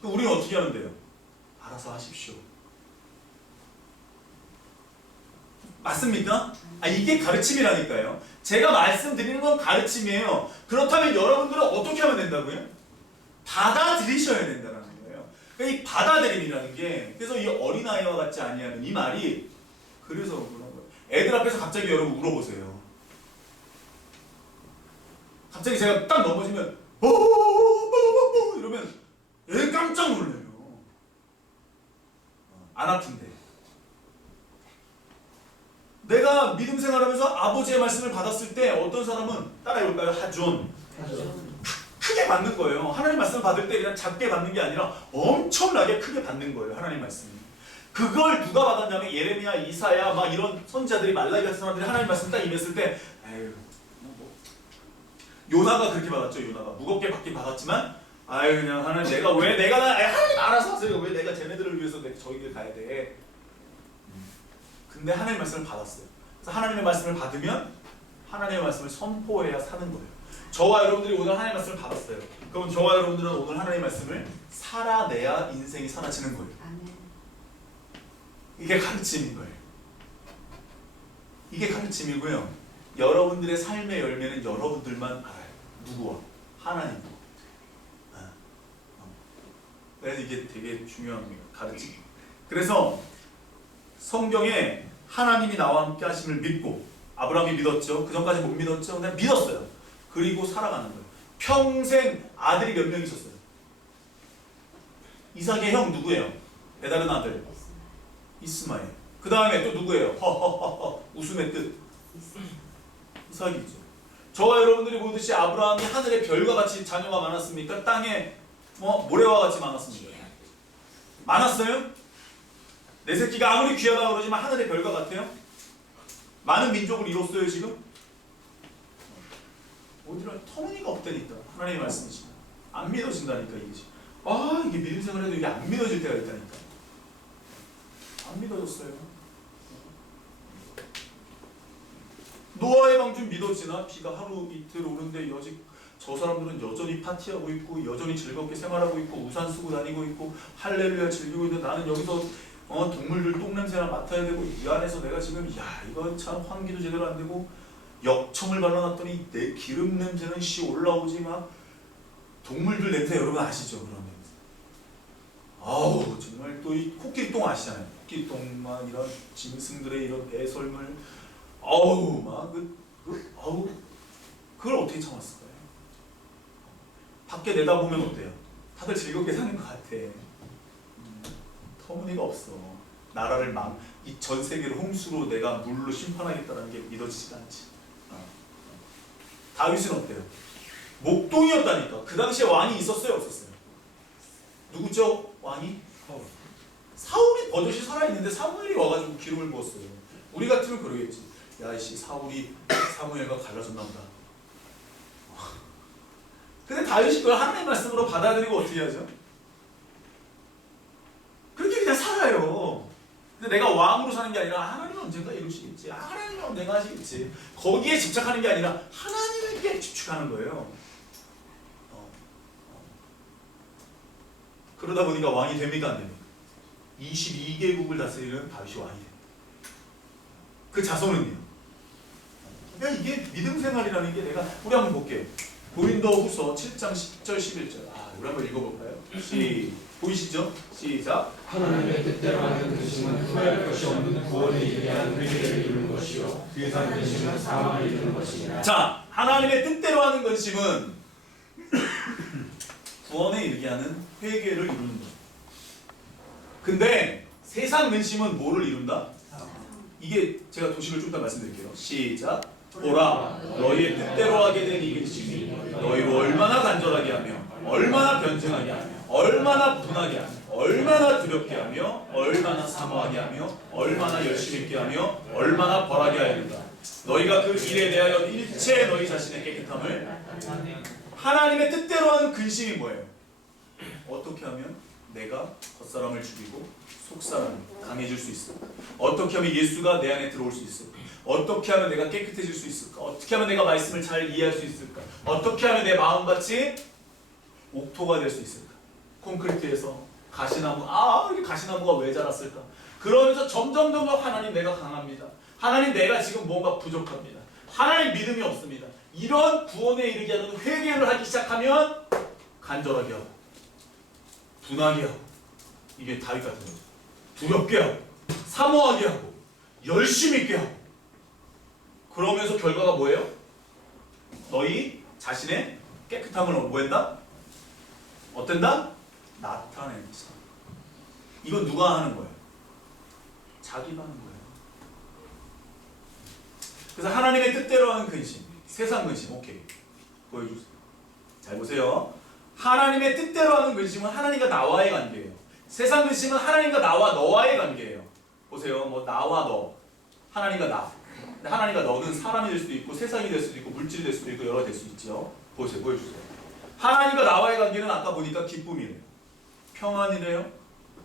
그럼 우리는 어떻게 하면 돼요? 알아서 하십시오. 맞습니까? 이게 가르침이라니까요. 제가 말씀드리는 건 가르침이에요. 그렇다면 여러분들은 어떻게 하면 된다고요? 받아들이셔야 된다는 거예요. 그러니까 이 받아들임이라는 게, 그래서 이 어린아이와 같지 아니하는 이 말이 그래서 그런 거예요. 애들 앞에서 갑자기 여러분 울어보세요. 갑자기 제가 딱 넘어지면 이러면 애 깜짝 놀래요. 안 아픈데. 내가 믿음 생활하면서 아버지의 말씀을 받았을 때 어떤 사람은 따라해볼까요? 하존. 크게 받는 거예요. 하나님 말씀을 받을 때 그냥 작게 받는 게 아니라 엄청나게 크게 받는 거예요. 하나님 말씀이. 그걸 누가 받았냐면 예레미야, 이사야 막 이런 선지자들이, 말라기 같은 사람들이 하나님 말씀 딱 임했을 때 에휴 뭐. 요나가 그렇게 받았죠. 요나가 무겁게 받긴 받았지만 아유 그냥 하나님 내가 왜 내가 하나님 알아서 하세요. 왜 내가 쟤네들을 위해서 내가 저기 길 가야 돼. 근데 하나님의 말씀을 받았어요. 그래서 하나님의 말씀을 받으면 하나님의 말씀을 선포해야 사는 거예요. 저와 여러분들이 오늘 하나님의 말씀을 받았어요. 그럼 저와 여러분들은 오늘 하나님의 말씀을 살아내야 인생이 살아지는 거예요. 이게 가르침인 거예요. 이게 가르침이고요. 여러분들의 삶의 열매는 여러분들만 알아요. 누구와? 하나님과. 그래서 이게 되게 중요한 가르침. 그래서 성경에 하나님이 나와 함께 하심을 믿고, 아브라함이 믿었죠. 그 전까지 못 믿었죠. 근데 믿었어요. 그리고 살아가는 거예요. 평생 아들이 몇 명 있었어요? 이삭의 형 누구예요? 배다른 아들 이스마엘. 그 다음에 또 누구예요? 웃음의 뜻 이삭이죠. 저와 여러분들이 보듯이 아브라함이 하늘의 별과 같이 자녀가 많았습니까? 땅에 모래와 같이 많았습니까? 많았어요? 내 새끼가 아무리 귀하다고 그러지만 하늘의 별과 같아요? 많은 민족을 이뤘어요 지금? 어디라 터무니가 없다니까. 하나님의 말씀이지. 안 믿어진다니까 이게. 이게 믿음 생활해도 이게 안 믿어질 때가 있다니까. 안 믿어졌어요. 노아의 방주 믿어지나? 비가 하루 이틀 오는데 여직 저 사람들은 여전히 파티하고 있고 여전히 즐겁게 생활하고 있고 우산 쓰고 다니고 있고 할렐루야 즐기고 있는데 나는 여기서 동물들 똥냄새나 맡아야 되고 이 안에서 내가 지금 이건 참 환기도 제대로 안 되고 역청을 발라놨더니 내 기름 냄새는 올라오지 막 동물들 냄새 여러분 아시죠? 그런 냄새. 아우 정말 또 이 코끼리똥 아시잖아요. 코끼리똥 막 이런 짐승들의 이런 배설물 아우 막 그걸 어떻게 참았을까요? 밖에 내다보면 어때요? 다들 즐겁게 사는 것 같아. 터무니가 없어. 나라를 이 전 세계를 홍수로 내가 물로 심판하겠다는 게 믿어지지가 않지. 다윗은 어때요? 목동이었다니까. 그 당시에 왕이 있었어요, 없었어요? 누구죠? 왕이? 사울이 버젓이 살아있는데 사무엘이 와가지고 기름을 부었어요. 우리 같으면 그러겠지. 야 이씨 사울이 사무엘과 갈라졌나 보다. 근데 다윗이 그걸 하나님의 말씀으로 받아들이고 어떻게 하죠? 그렇게 그냥 살아요. 근데 내가 왕으로 사는 게 아니라 하나님은 언젠가 이루시겠지. 하나님은 언젠가 하시겠지. 거기에 집착하는 게 아니라 하나님에게 집중하는 거예요. 그러다 보니까 왕이 됩니까 안 됩니까? 22개국을 다스리는 다윗이 왕이 됩니다. 그 자손은요. 그러니까 이게 믿음 생활이라는 게 우리 한번 볼게요. 고린도후서 7장 10절 11절. 우리 한번 읽어볼까요? 보이시죠? 시작. 하나님의 뜻대로 하는 근심은 후회할 것이 없는 구원에 이르게 하는 회개를 이루는 것이요 그 다음 근심은 사망을 이루는 것이니라. 자, 하나님의 뜻대로 하는 근심은 구원에 이르게 하는 회개를 이루는 것. 근데 세상 근심은 뭐를 이룬다? 이게 제가 도식을 좀 이따 말씀드릴게요. 시작. 보라, 너희의 뜻대로 하게 된 이 근심이 너희를 얼마나 간절하게 하며 얼마나 변증하게 하며 얼마나 분하게 하며 얼마나 두렵게 하며 얼마나 사모하게 하며 얼마나 열심히 있게 하며 얼마나 벌하게 하였는가. 너희가 그 일에 대하여 일체 너희 자신의 깨끗함을. 하나님의 뜻대로 하는 근심이 뭐예요? 어떻게 하면 내가 겉사람을 죽이고 속사람이 강해질 수 있을까? 어떻게 하면 예수가 내 안에 들어올 수 있을까? 어떻게 하면 내가 깨끗해질 수 있을까? 어떻게 하면 내가 말씀을 잘 이해할 수 있을까? 어떻게 하면 내 마음같이 옥토가 될 수 있을까? 콘크리트에서 가시나무, 이게 가시나무가 왜 자랐을까? 그러면서 점점 하나님 내가 강합니다. 하나님 내가 지금 뭔가 부족합니다. 하나님 믿음이 없습니다. 이런 구원에 이르게 하는 회개를 하기 시작하면 간절하게 하고 분하게 하고 이게 다윗 같은 거죠. 두렵게 하고 사모하게 하고 열심히 있게 하고 그러면서 결과가 뭐예요? 너희 자신의 깨끗함을 뭐한다? 어땠다? 나타낸다. 이건 누가 하는 거예요? 자기가 하는 거예요. 그래서 하나님의 뜻대로 하는 근심, 세상 근심, 오케이 보여주세요. 잘 보세요. 하나님의 뜻대로 하는 근심은 하나님과 나와의 관계예요. 세상 근심은 하나님과 나와 너와의 관계예요. 보세요. 뭐 나와 너, 하나님과 나. 근데 하나님과 너는 사람이 될 수도 있고 세상이 될 수도 있고 물질이 될 수도 있고 여러 될 수 있죠. 보세요. 보여주세요. 하나님과 나와의 관계는 아까 보니까 기쁨이래요. 평안이래요.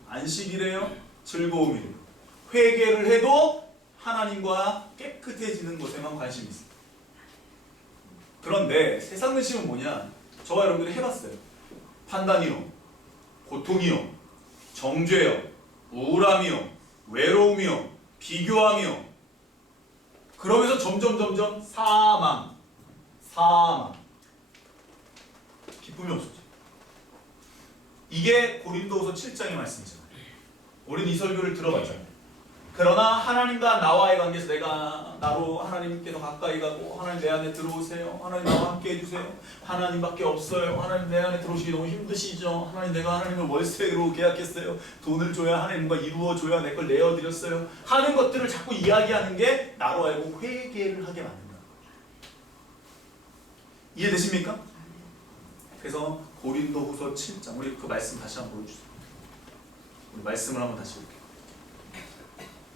안식이래요. 즐거움이래요. 회개를 해도 하나님과 깨끗해지는 것에만 관심이 있어요. 그런데 세상 근심은 뭐냐? 저와 여러분들이 해봤어요. 판단이요, 고통이요, 정죄요, 우울함이요, 외로움이요, 비교함이요. 그러면서 점점 사망. 기쁨이 없었죠. 이게 고린도후서 7장의 말씀이잖아요. 우린 이 설교를 들어봤잖아요. 그러나 하나님과 나와의 관계에서 내가 나로 하나님께서 가까이 가고 하나님 내 안에 들어오세요. 하나님 나와 함께 해주세요. 하나님밖에 없어요. 하나님 내 안에 들어오시기 너무 힘드시죠. 하나님 내가 하나님을 월세로 계약했어요. 돈을 줘야 하나님과 이루어줘야 내 걸 내어드렸어요. 하는 것들을 자꾸 이야기하는 게 나로 알고 회개를 하게 만든다. 이해되십니까? 그래서 고린도후서 7장 우리 그 말씀 다시 한번 보여주세요. 우리 말씀을 한번 다시 볼게요.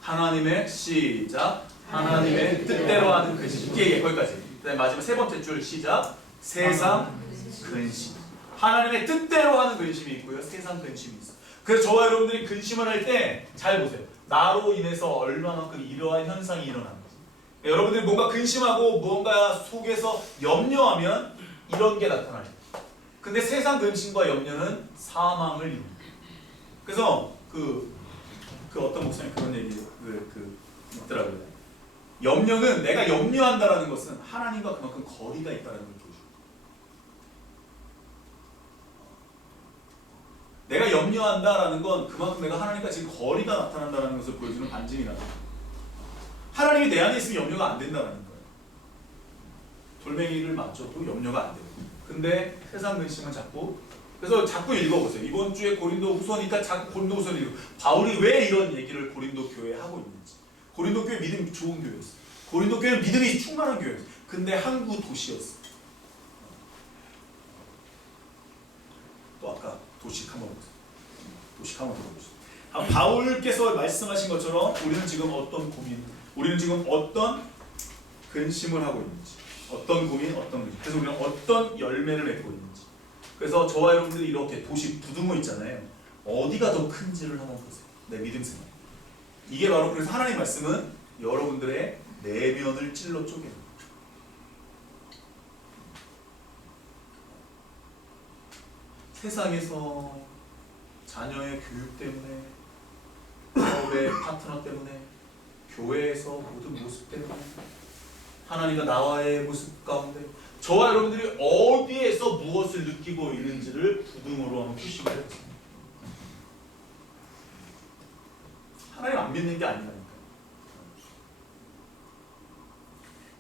하나님의 시작 하나님의 뜻대로 하는 근심. 예, 거기까지. 그다음에 마지막 세 번째 줄 시작 세상 근심. 하나님의 뜻대로 하는 근심이 있고요. 세상 근심이 있어요. 그래서 저와 여러분들이 근심을 할 때 잘 보세요. 나로 인해서 얼마만큼 이러한 현상이 일어나는 거죠. 여러분들이 뭔가 근심하고 뭔가 속에서 염려하면 이런 게 나타나요. 근데 세상 근심과 염려는 사망을 이룹니다. 그래서 그 어떤 목사님 그런 얘기 있더라고요. 염려는 내가 염려한다라는 것은 하나님과 그만큼 거리가 있다는 걸 보여줘요. 내가 염려한다라는 건 그만큼 내가 하나님과 지금 거리가 나타난다는 것을 보여주는 반증이라는 거예요. 하나님이 내 안에 있으면 염려가 안 된다는 거예요. 돌멩이를 맞춰도 염려가 안 돼요. 근데 세상 근심은 그래서 자꾸 읽어보세요. 이번 주에 고린도 후서니까 자꾸 고린도 후서를 읽고 바울이 왜 이런 얘기를 고린도 교회에 하고 있는지. 고린도 교회 믿음이 좋은 교회였어요. 고린도 교회는 믿음이 충만한 교회였어요. 근데 항구 도시였어요. 또 아까 도식 한번 보세요. 도식 한번 들어보세요. 바울께서 말씀하신 것처럼 우리는 지금 어떤 고민, 우리는 지금 어떤 근심을 하고 있는지, 어떤 고민, 어떤 근심. 그래서 우리는 어떤 열매를 맺고 있는지. 그래서 저와 여러분들이 이렇게 도시 부등호 있잖아요. 어디가 더 큰지를 한번 보세요. 내 믿음 생활. 이게 바로 그래서 하나님 말씀은 여러분들의 내면을 찔러 쪼개는 거예요. 세상에서 자녀의 교육 때문에, 사업의 파트너 때문에, 교회에서 모든 모습 때문에, 하나님과 나와의 모습 가운데 저와 여러분들이 어디에서 무엇을 느끼고 있는지를 부등으로 한번 표시를 해봤습니다. 하나님 안 믿는 게 아니라니까요.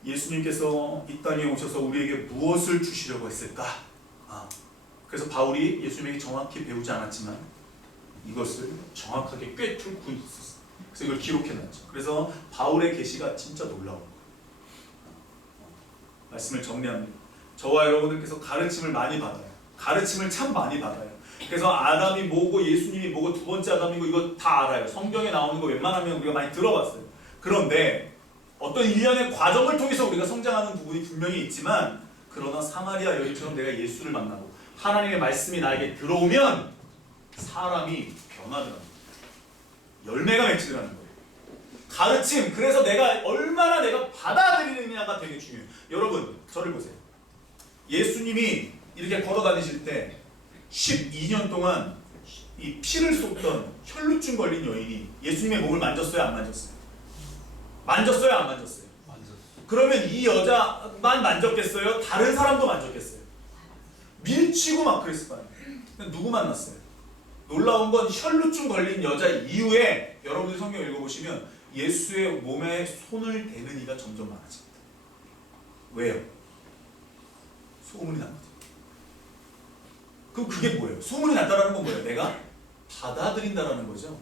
예수님께서 이 땅에 오셔서 우리에게 무엇을 주시려고 했을까? 그래서 바울이 예수님에게 정확히 배우지 않았지만 이것을 정확하게 꿰뚫고 있었어요. 그래서 이걸 기록해놨죠. 그래서 바울의 계시가 진짜 놀라워요. 말씀을 정리합니다. 저와 여러분들께서 가르침을 많이 받아요. 가르침을 참 많이 받아요. 그래서 아담이 뭐고 예수님이 뭐고 두 번째 아담이고 이거 다 알아요. 성경에 나오는 거 웬만하면 우리가 많이 들어봤어요. 그런데 어떤 일련의 과정을 통해서 우리가 성장하는 부분이 분명히 있지만 그러나 사마리아 여인처럼 내가 예수를 만나고 하나님의 말씀이 나에게 들어오면 사람이 변하더라고요. 열매가 맺히더라는 거예요. 가르침, 그래서 내가 얼마나 내가 받아들이느냐가 되게 중요해요. 여러분, 저를 보세요. 예수님이 이렇게 걸어 다니실 때 12년 동안 이 피를 쏟던 혈루증 걸린 여인이 예수님의 몸을 만졌어요, 안 만졌어요? 만졌어요, 안 만졌어요? 그러면 이 여자만 만졌겠어요? 다른 사람도 만졌겠어요? 밀치고 막 그랬을 거 아니에요. 누구 만났어요? 놀라운 건 혈루증 걸린 여자 이후에 여러분들이 성경 읽어보시면 예수의 몸에 손을 대는 이가 점점 많아집니다. 왜요? 소문이 납니다. 그럼 그게 뭐예요? 소문이 났다는 건 뭐예요? 내가 받아들인다라는 거죠.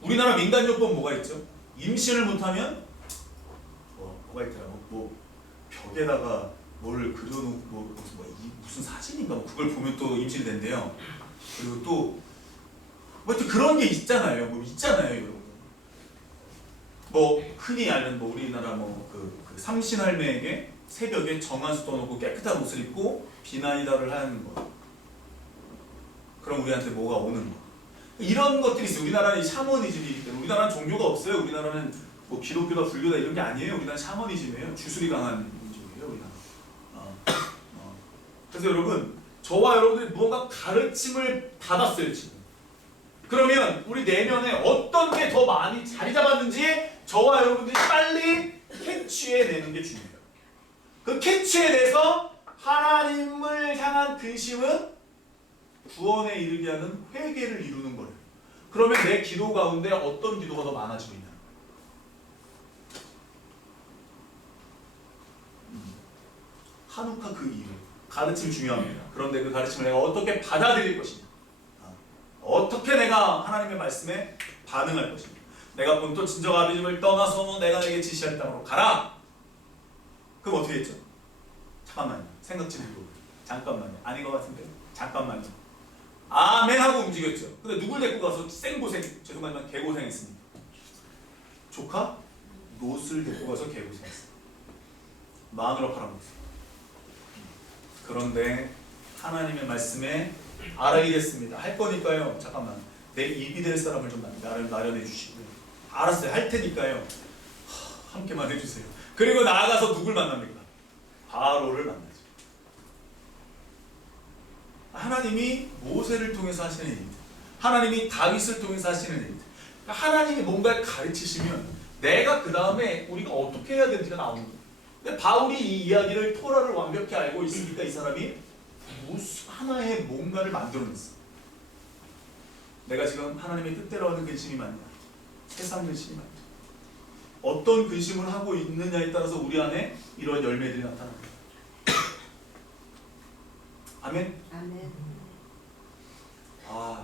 우리나라 민간요법 뭐가 있죠? 임신을 못하면 뭐가 있더라? 벽에다가 뭐를 그려놓고 무슨 사진인가 그걸 보면 또 임신이 된대요. 그리고 또 하여튼 그런 게 있잖아요. 있잖아요, 여러분. 흔히 아는 우리나라 그 삼신할매에게 새벽에 정한수 떠놓고 깨끗한 옷을 입고 비나이다를 하는 거. 그럼 우리한테 뭐가 오는 거. 이런 것들이 있어요. 우리나라는 샤머니즘이기 때문에. 우리나라는 종교가 없어요. 우리나라는 기독교다 불교다 이런 게 아니에요. 우리나라는 샤머니즘이에요. 주술이 강한 민족이에요, 우리나라. 그래서 여러분, 저와 여러분들이 무언가 가르침을 받았어요, 지금. 그러면 우리 내면에 어떤 게 더 많이 자리 잡았는지 저와 여러분들이 빨리 캐치해내는 게 중요해요. 그 캐치해내서 하나님을 향한 근심은 구원에 이르게 하는 회개를 이루는 거예요. 그러면 내 기도 가운데 어떤 기도가 더 많아지고 있나? 한우카 그 이유. 가르침 중요합니다. 그런데 그 가르침을 내가 어떻게 받아들일 것이냐. 어떻게 내가 하나님의 말씀에 반응할 것이냐. 내가 본토 친정 아버지를 떠나서 내가 내게 지시할 땅으로 가라. 그럼 어떻게 했죠? 잠깐만요. 생각 좀 해보고. 잠깐만요. 아닌 것 같은데. 잠깐만요. 아멘 하고 움직였죠. 근데 누굴 데리고 가서 생고생, 죄송하지만 개고생했습니다. 조카? 롯을 데리고 가서 개고생했어요. 마누라 팔아먹었어요. 그런데 하나님의 말씀에 알아야겠습니다. 할 거니까요. 잠깐만. 내 입이 될 사람을 좀 마련해 주시고요. 알았어요. 할 테니까요. 함께만 해주세요. 그리고 나아가서 누굴 만납니까? 바로를 만나죠. 하나님이 모세를 통해서 하시는 일들, 하나님이 다윗을 통해서 하시는 일들, 하나님이 뭔가를 가르치시면 내가 그 다음에 우리가 어떻게 해야 되는지가 나오는 거예요. 근데 바울이 이 이야기를 토라를 완벽히 알고 있으니까 이 사람이 무슨 하나의 뭔가를 만들어냈어. 내가 지금 하나님의 뜻대로 하는 근심이 맞냐? 세상 근심이 맞냐? 어떤 근심을 하고 있느냐에 따라서 우리 안에 이런 열매들이 나타납니다. 아멘? 아멘.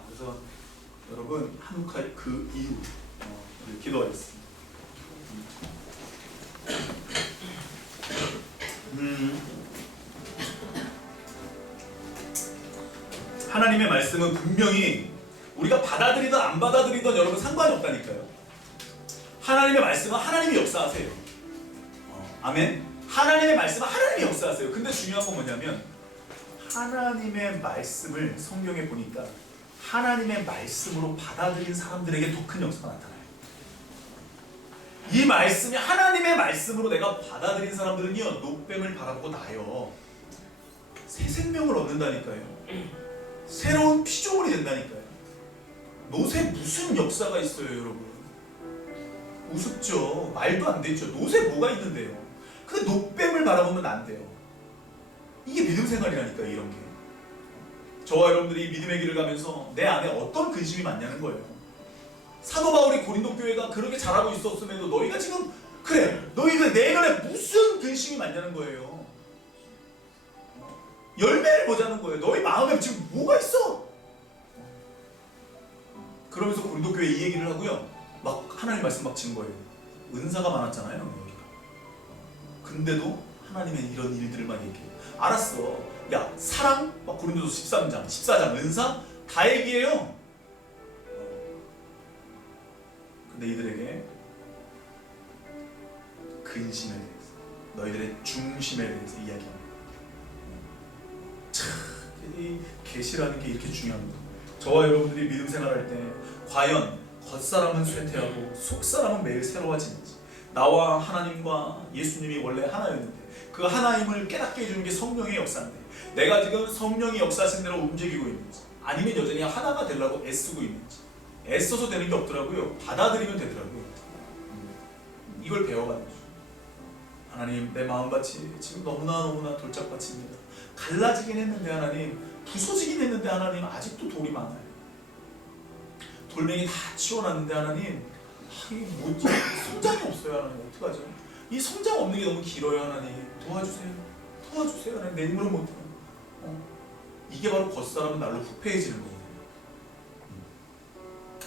그래서 여러분 한국할 그 이후 우리 기도하겠습니다. 하나님의 말씀은 분명히 우리가 받아들이든 안 받아들이든 여러분 상관이 없다니까요. 하나님의 말씀은 하나님이 역사하세요. 아멘. 하나님의 말씀은 하나님이 역사하세요. 근데 중요한 건 뭐냐면 하나님의 말씀을 성경에 보니까 하나님의 말씀으로 받아들인 사람들에게 더 큰 역사가 나타나요. 이 말씀이 하나님의 말씀으로 내가 받아들인 사람들은요, 녹뱀을 바라보고 나요. 새 생명을 얻는다니까요. 새로운 피조물이 된다니까요. 노새 무슨 역사가 있어요, 여러분? 우습죠. 말도 안 되죠. 노새 뭐가 있는데요. 근데 녹뱀을 바라보면 안 돼요. 이게 믿음 생활이라니까요, 이런 게. 저와 여러분들이 믿음의 길을 가면서 내 안에 어떤 근심이 많냐는 거예요. 사도 바울이 고린도 교회가 그렇게 잘하고 있었음에도 너희가 지금 너희가 내면에 무슨 근심이 많냐는 거예요. 열매를 보자는 거예요. 너희 마음에 지금 뭐가 있어? 그러면서 고린도 교회 이 얘기를 하고요. 막 하나님 말씀 막 친 거예요. 은사가 많았잖아요, 여기가. 근데도 하나님의 이런 일들만 얘기해요. 알았어. 야, 사랑? 막 고린도서 13장, 14장 은사? 다 얘기해요. 근데 이들에게 근심에 대해서, 너희들의 중심에 대해서 이야기합니다. 참, 이 계시라는 게 이렇게 중요합니다. 저와 여러분들이 믿음 생활할 때 과연 겉사람은 쇠퇴하고 속사람은 매일 새로워지는지, 나와 하나님과 예수님이 원래 하나였는데 그 하나님을 깨닫게 해주는 게 성령의 역사인데 내가 지금 성령이 역사하신 대로 움직이고 있는지, 아니면 여전히 하나가 되려고 애쓰고 있는지. 애써서 되는 게 없더라고요. 받아들이면 되더라고요. 이걸 배워가는 거죠. 하나님, 내 마음밭이 지금 너무나 돌짝밭입니다. 갈라지긴 했는데 하나님, 부서지긴 했는데 하나님, 아직도 돌이 많아요. 돌멩이 다 치워놨는데 하나님, 이게 뭐지? 성장이 없어요. 하나님, 어떡하죠? 이 성장 없는 게 너무 길어요. 하나님, 도와주세요. 하나님, 내 힘으로 못해요. 이게 바로 겉사람은 날로 후패해지는 거거든요.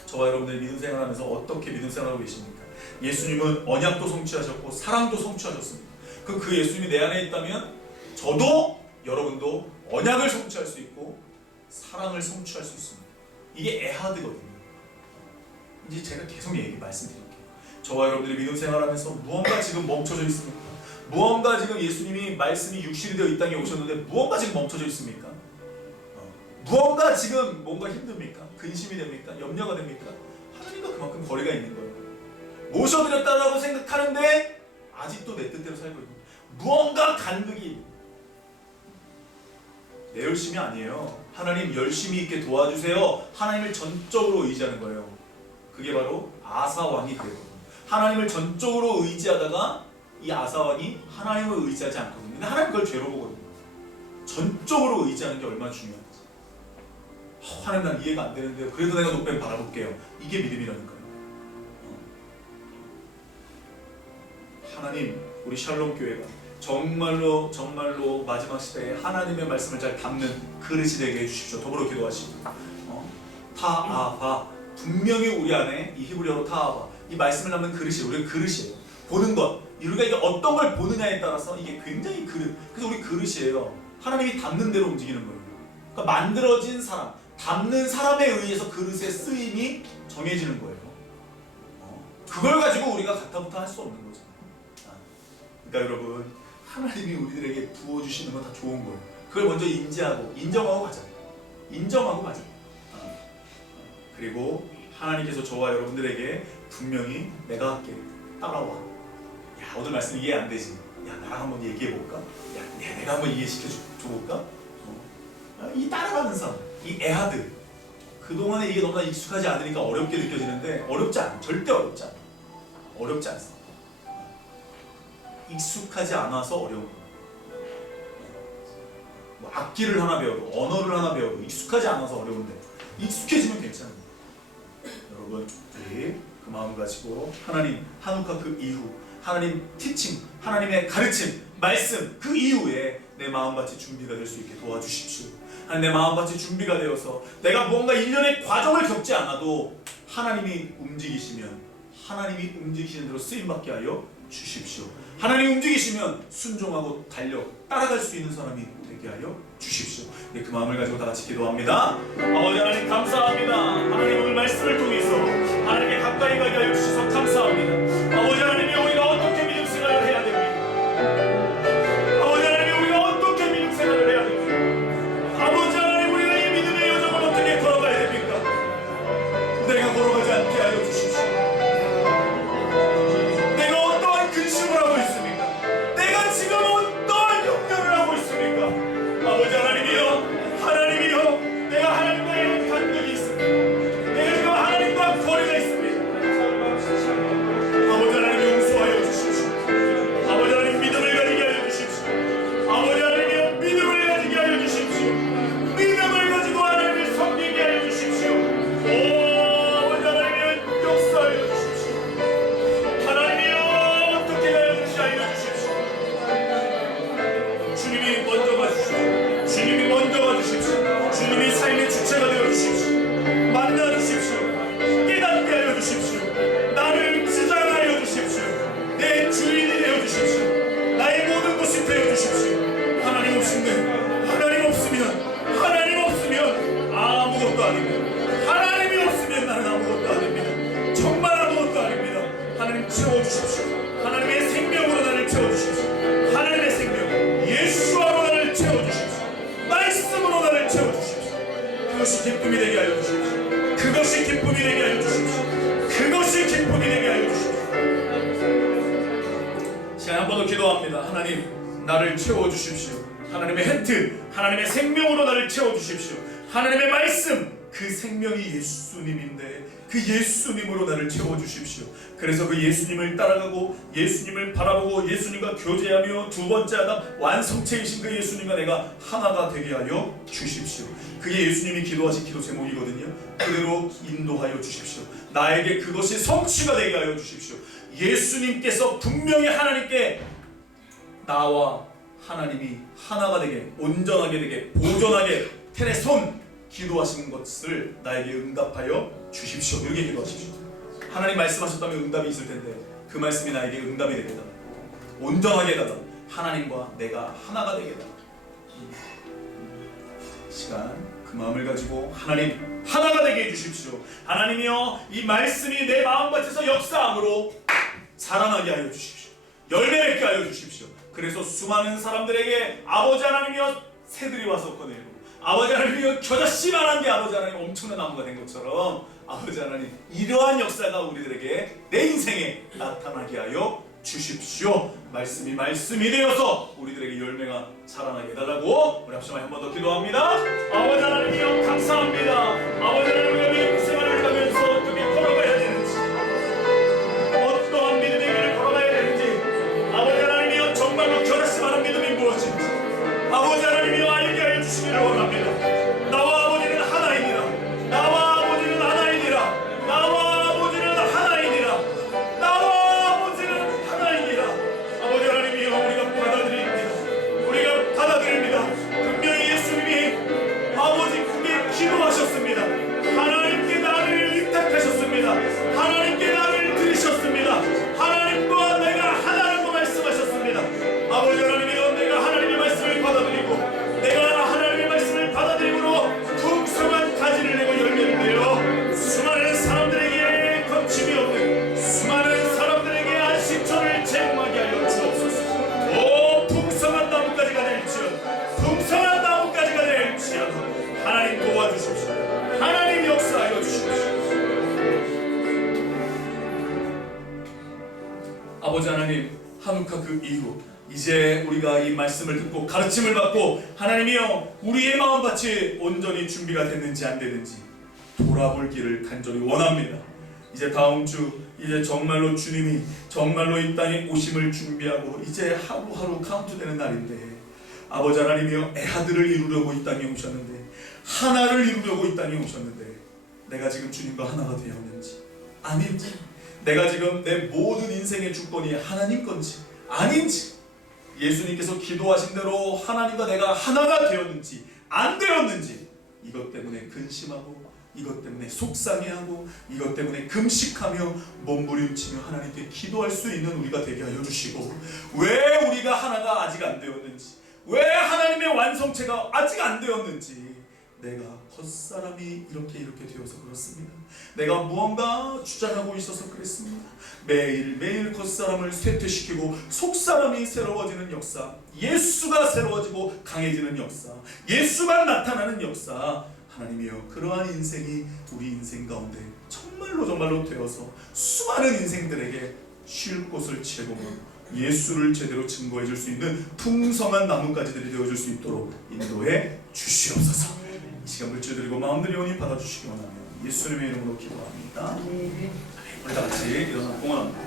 저와 여러분들 믿음 생활하면서 어떻게 믿음 생활하고 계십니까? 예수님은 언약도 성취하셨고 사랑도 성취하셨습니다. 그 예수님이 내 안에 있다면 저도 여러분도 언약을 성취할 수 있고 사랑을 성취할 수 있습니다. 이게 에하드거든요. 이제 제가 계속 말씀드릴게요. 저와 여러분들이 믿음 생활하면서 무언가 지금 멈춰져 있습니까? 무언가 지금 예수님이 말씀이 육신이 되어 이 땅에 오셨는데 무언가 지금 멈춰져 있습니까? 무언가 지금 뭔가 힘듭니까? 근심이 됩니까? 염려가 됩니까? 하나님과 그만큼 거리가 있는 거예요. 모셔드렸다라고 생각하는데 아직도 내 뜻대로 살고 있는 거예요. 무언가 간극이. 내 열심이 아니에요. 하나님 열심히 있게 도와주세요. 하나님을 전적으로 의지하는 거예요. 그게 바로 아사왕이 그랬거든요. 하나님을 전적으로 의지하다가 이 아사왕이 하나님을 의지하지 않거든요. 근데 하나님 그걸 죄로 보거든요. 전적으로 의지하는 게 얼마나 중요한지. 하나님, 난 이해가 안 되는데요. 그래도 내가 높게 바라볼게요. 이게 믿음이라니까요. 하나님, 우리 샬롬 교회가 정말로 마지막 시대에 하나님의 말씀을 잘 담는 그릇이 되게 해주십시오. 더불어 기도하시고 타아바, 분명히 우리 안에 이 히브리어로 타아바, 이 말씀을 담는 그릇이 우리가 그릇이에요. 보는 것, 우리가 이게 어떤 걸 보느냐에 따라서 이게 굉장히 그릇. 그래서 우리 그릇이에요. 하나님이 담는 대로 움직이는 거예요. 그러니까 만들어진 사람, 담는 사람에 의해서 그릇의 쓰임이 정해지는 거예요. 그걸 가지고 우리가 가타부타 할 수 없는 거죠. 그러니까 여러분, 하나님이 우리들에게 부어주시는 건 다 좋은 거예요. 그걸 먼저 인지하고 인정하고 가자. 인정하고 가자. 그리고 하나님께서 저와 여러분들에게 분명히 내가 할게, 따라와. 야, 오늘 말씀 이해 안 되지? 야, 나랑 한번 얘기해볼까? 야, 내가 한번 이해시켜줘볼까? 이 따라가는 삶, 이 에하드. 그동안에 이게 너무나 익숙하지 않으니까 어렵게 느껴지는데 어렵지 않아. 절대 어렵지 않아. 어렵지 않습니다. 익숙하지 않아서 어려운 거예요. 뭐 악기를 하나 배워도, 언어를 하나 배워도 익숙하지 않아서 어려운데 익숙해지면 괜찮아요. 여러분, 우리 그 마음 가지고 하나님 한우카 그 이후, 하나님 티칭, 하나님의 가르침, 말씀 그 이후에 내 마음밭이 준비가 될 수 있게 도와주십시오. 하나님, 내 마음밭이 준비가 되어서 내가 뭔가 일련의 과정을 겪지 않아도 하나님이 움직이시면 하나님이 움직이시는 대로 쓰임받게 하여 주십시오. 하나님이 움직이시면 순종하고 달려 따라갈 수 있는 사람이 되게 하여 주십시오. 네, 그 마음을 가지고 다 같이 기도합니다. 아버지 하나님, 감사합니다. 하나님, 오늘 말씀을 통해서 하나님께 가까이 가게 하여 주셔서 감사합니다. 아버지 하나님이 우리가 어떻게 믿음 생활을 해야 됩니까? 아버지 하나님이 우리가 어떻게 믿음 생활을 해야 됩니까? 아버지 하나님, 우리가 이 믿음의 여정을 어떻게 걸어가야 됩니까? 내가 걸어가지 않게 하여 주십시오. 내가 어떠한 근심을 하고 있습니까? 내가 지금 어떠한 염려를 하고 있습니까? 아버지 하나님이여, 내가 하나님과의 간격이 있습니다. 내가 지금 하나님과 거리가 있습니다. 아버지 하나님, 용서하여 주십시오. 아버지 하나님, 믿음을 가지게 하여 주십시오. 아버지 하나님, 믿음을 가지게 하여 주십시오. 믿음을 가지고 하나님을 섬기게 하여 주십시오. 오, 아버지 하나님, 역사하여 주십시오. 하나님이여, 어떻게 하여 주십시오. 주님이 먼저 가주십시오. 주님이 먼저 가주십시오. 주님이 삶의 주체가 되어주십시오. 만나주십시오. 깨닫게 하여 주십시오. 나를 주장하여 주십시오. 내 주인이 되어주십시오. 나의 모든 것이 되어주십시오. 하나님 없으면 아무것도 아닙니다. 하나님이 없으면 나는 아무것도 아닙니다. 정말 아무것도 아닙니다. 하나님, 채워주십시오. 하나님의 생명으로 나를 채워주십시오. 하나님의 생명 예수와로 나를 채워주십시오. 말씀으로 나를 채워주십시오. 그것이 기쁨이 되게 하여 주십시오. 그것이 기쁨이 되게 하여 주십시오. 그것이 기쁨이 되게 하여 주십시오. 시간 한 번 더 기도합니다. 하나님, 나를 채워주십시오. 하나님의 헨트, 하나님의 생명으로 나를 채워주십시오. 하나님의 말씀, 그 생명이 예수님인데 그 예수님으로 나를 채워주십시오. 그래서 그 예수님을 따라가고 예수님을 바라보고 예수님과 교제하며 두 번째 아담 완성체이신 그 예수님과 내가 하나가 되게 하여 주십시오. 그게 예수님이 기도하신 기도 제목이거든요. 그대로 인도하여 주십시오. 나에게 그것이 성취가 되게 하여 주십시오. 예수님께서 분명히 하나님께 나와 하나님이 하나가 되게, 온전하게 되게, 보존하게 테레손 기도하시는 것을 나에게 응답하여 주십시오. 이렇게 기도하십시오. 하나님 말씀하셨다면 응답이 있을 텐데 그 말씀이 나에게 응답이 되게 해달라. 온전하게 해달라. 하나님과 내가 하나가 되게 해달라. 시간 그 마음을 가지고 하나님 하나가 되게 해주십시오. 하나님이여, 이 말씀이 내 마음밭에서 역사함으로 자라나게 하여 주십시오. 열매 맺게 하여 주십시오. 그래서 수많은 사람들에게 아버지 하나님이여 새들이 와서 꺼내고 아버지 하나님이여 겨자씨만한 게 아버지 하나님 엄청난 나무가 된 것처럼 아버지 하나님 이러한 역사가 우리들에게 내 인생에 나타나게 하여 주십시오. 말씀이 되어서 우리들에게 열매가 자라나게 해달라고 우리 합심하여 한 번 더 기도합니다. 아버지 하나님이여 감사합니다. 아버지 하나님 우리가 생활을 가면서 어떻게 걸어가야 되는지, 어떠한 믿음의 길을 걸어가야 되는지, 아버지 하나님이여 정말로 겨자씨만한 믿음이 무엇인지 아버지 하나님이여 알게 하여 주시기를 원합니다. 나와 아버지는 하나이니라. 나와 아버지는 하나이니라. 나와 아버지는 하나이니라. 나와 아버지는 하나이니라. 아버지 하나님이여 우리가 받아들입니다. 우리가 받아들입니다. 분명히 예수님이 아버지 크게 기도하셨습니다. 하나님께 나를 의탁하셨습니다. 하나님께 나를 드리셨습니다. 하나님과 내가 하나라고 말씀하셨습니다. 아버지 하나님이여 내가 하나님의 말씀을 받아들이고 내가 하나님의 말씀을 받아들임으로 풍성한 가지를 내고 열매를 내어 수많은 사람들에게 거침이 없는 수많은 사람들에게 안식처를 제공하게 하여 주옵소서. 오 풍성한 나무까지가 될지어다. 풍성한 나무까지가 될지어다. 하나님 도와주십시오. 하나님 역사하여 주십시오. 아버지 하나님, 한우카 그 이후 이제 우리가 이 말씀을 듣고 가르침을 받고 하나님이여 우리의 마음밭이 온전히 준비가 됐는지 안 되는지 돌아볼기를 간절히 원합니다. 이제 다음 주 이제 정말로 주님이 정말로 이 땅에 오심을 준비하고 이제 하루하루 카운트되는 날인데 아버지 하나님이여 애아들을 이루려고 이 땅에 오셨는데 하나를 이루려고 이 땅에 오셨는데 내가 지금 주님과 하나가 되었는지 아닌지, 내가 지금 내 모든 인생의 주권이 하나님 건지 아닌지, 예수님께서 기도하신 대로 하나님과 내가 하나가 되었는지 안 되었는지 이것 때문에 근심하고 이것 때문에 속상해하고 이것 때문에 금식하며 몸부림치며 하나님께 기도할 수 있는 우리가 되게 하여 주시고, 왜 우리가 하나가 아직 안 되었는지, 왜 하나님의 완성체가 아직 안 되었는지, 내가 겉사람이 이렇게 되어서 그렇습니다. 내가 무언가 주장하고 있어서 그랬습니다. 매일매일 겉사람을 쇠퇴시키고 속사람이 새로워지는 역사, 예수가 새로워지고 강해지는 역사, 예수만 나타나는 역사, 하나님이여 그러한 인생이 우리 인생 가운데 정말로 되어서 수많은 인생들에게 쉴 곳을 제공하고 예수를 제대로 증거해 줄 수 있는 풍성한 나뭇가지들이 되어줄 수 있도록 인도해 주시옵소서. 이 시간 물질 드리고 마음들이 온히 받아주시기 원하며 예수님의 이름으로 기도합니다. 우리 다 같이 일어나 공헌합니다.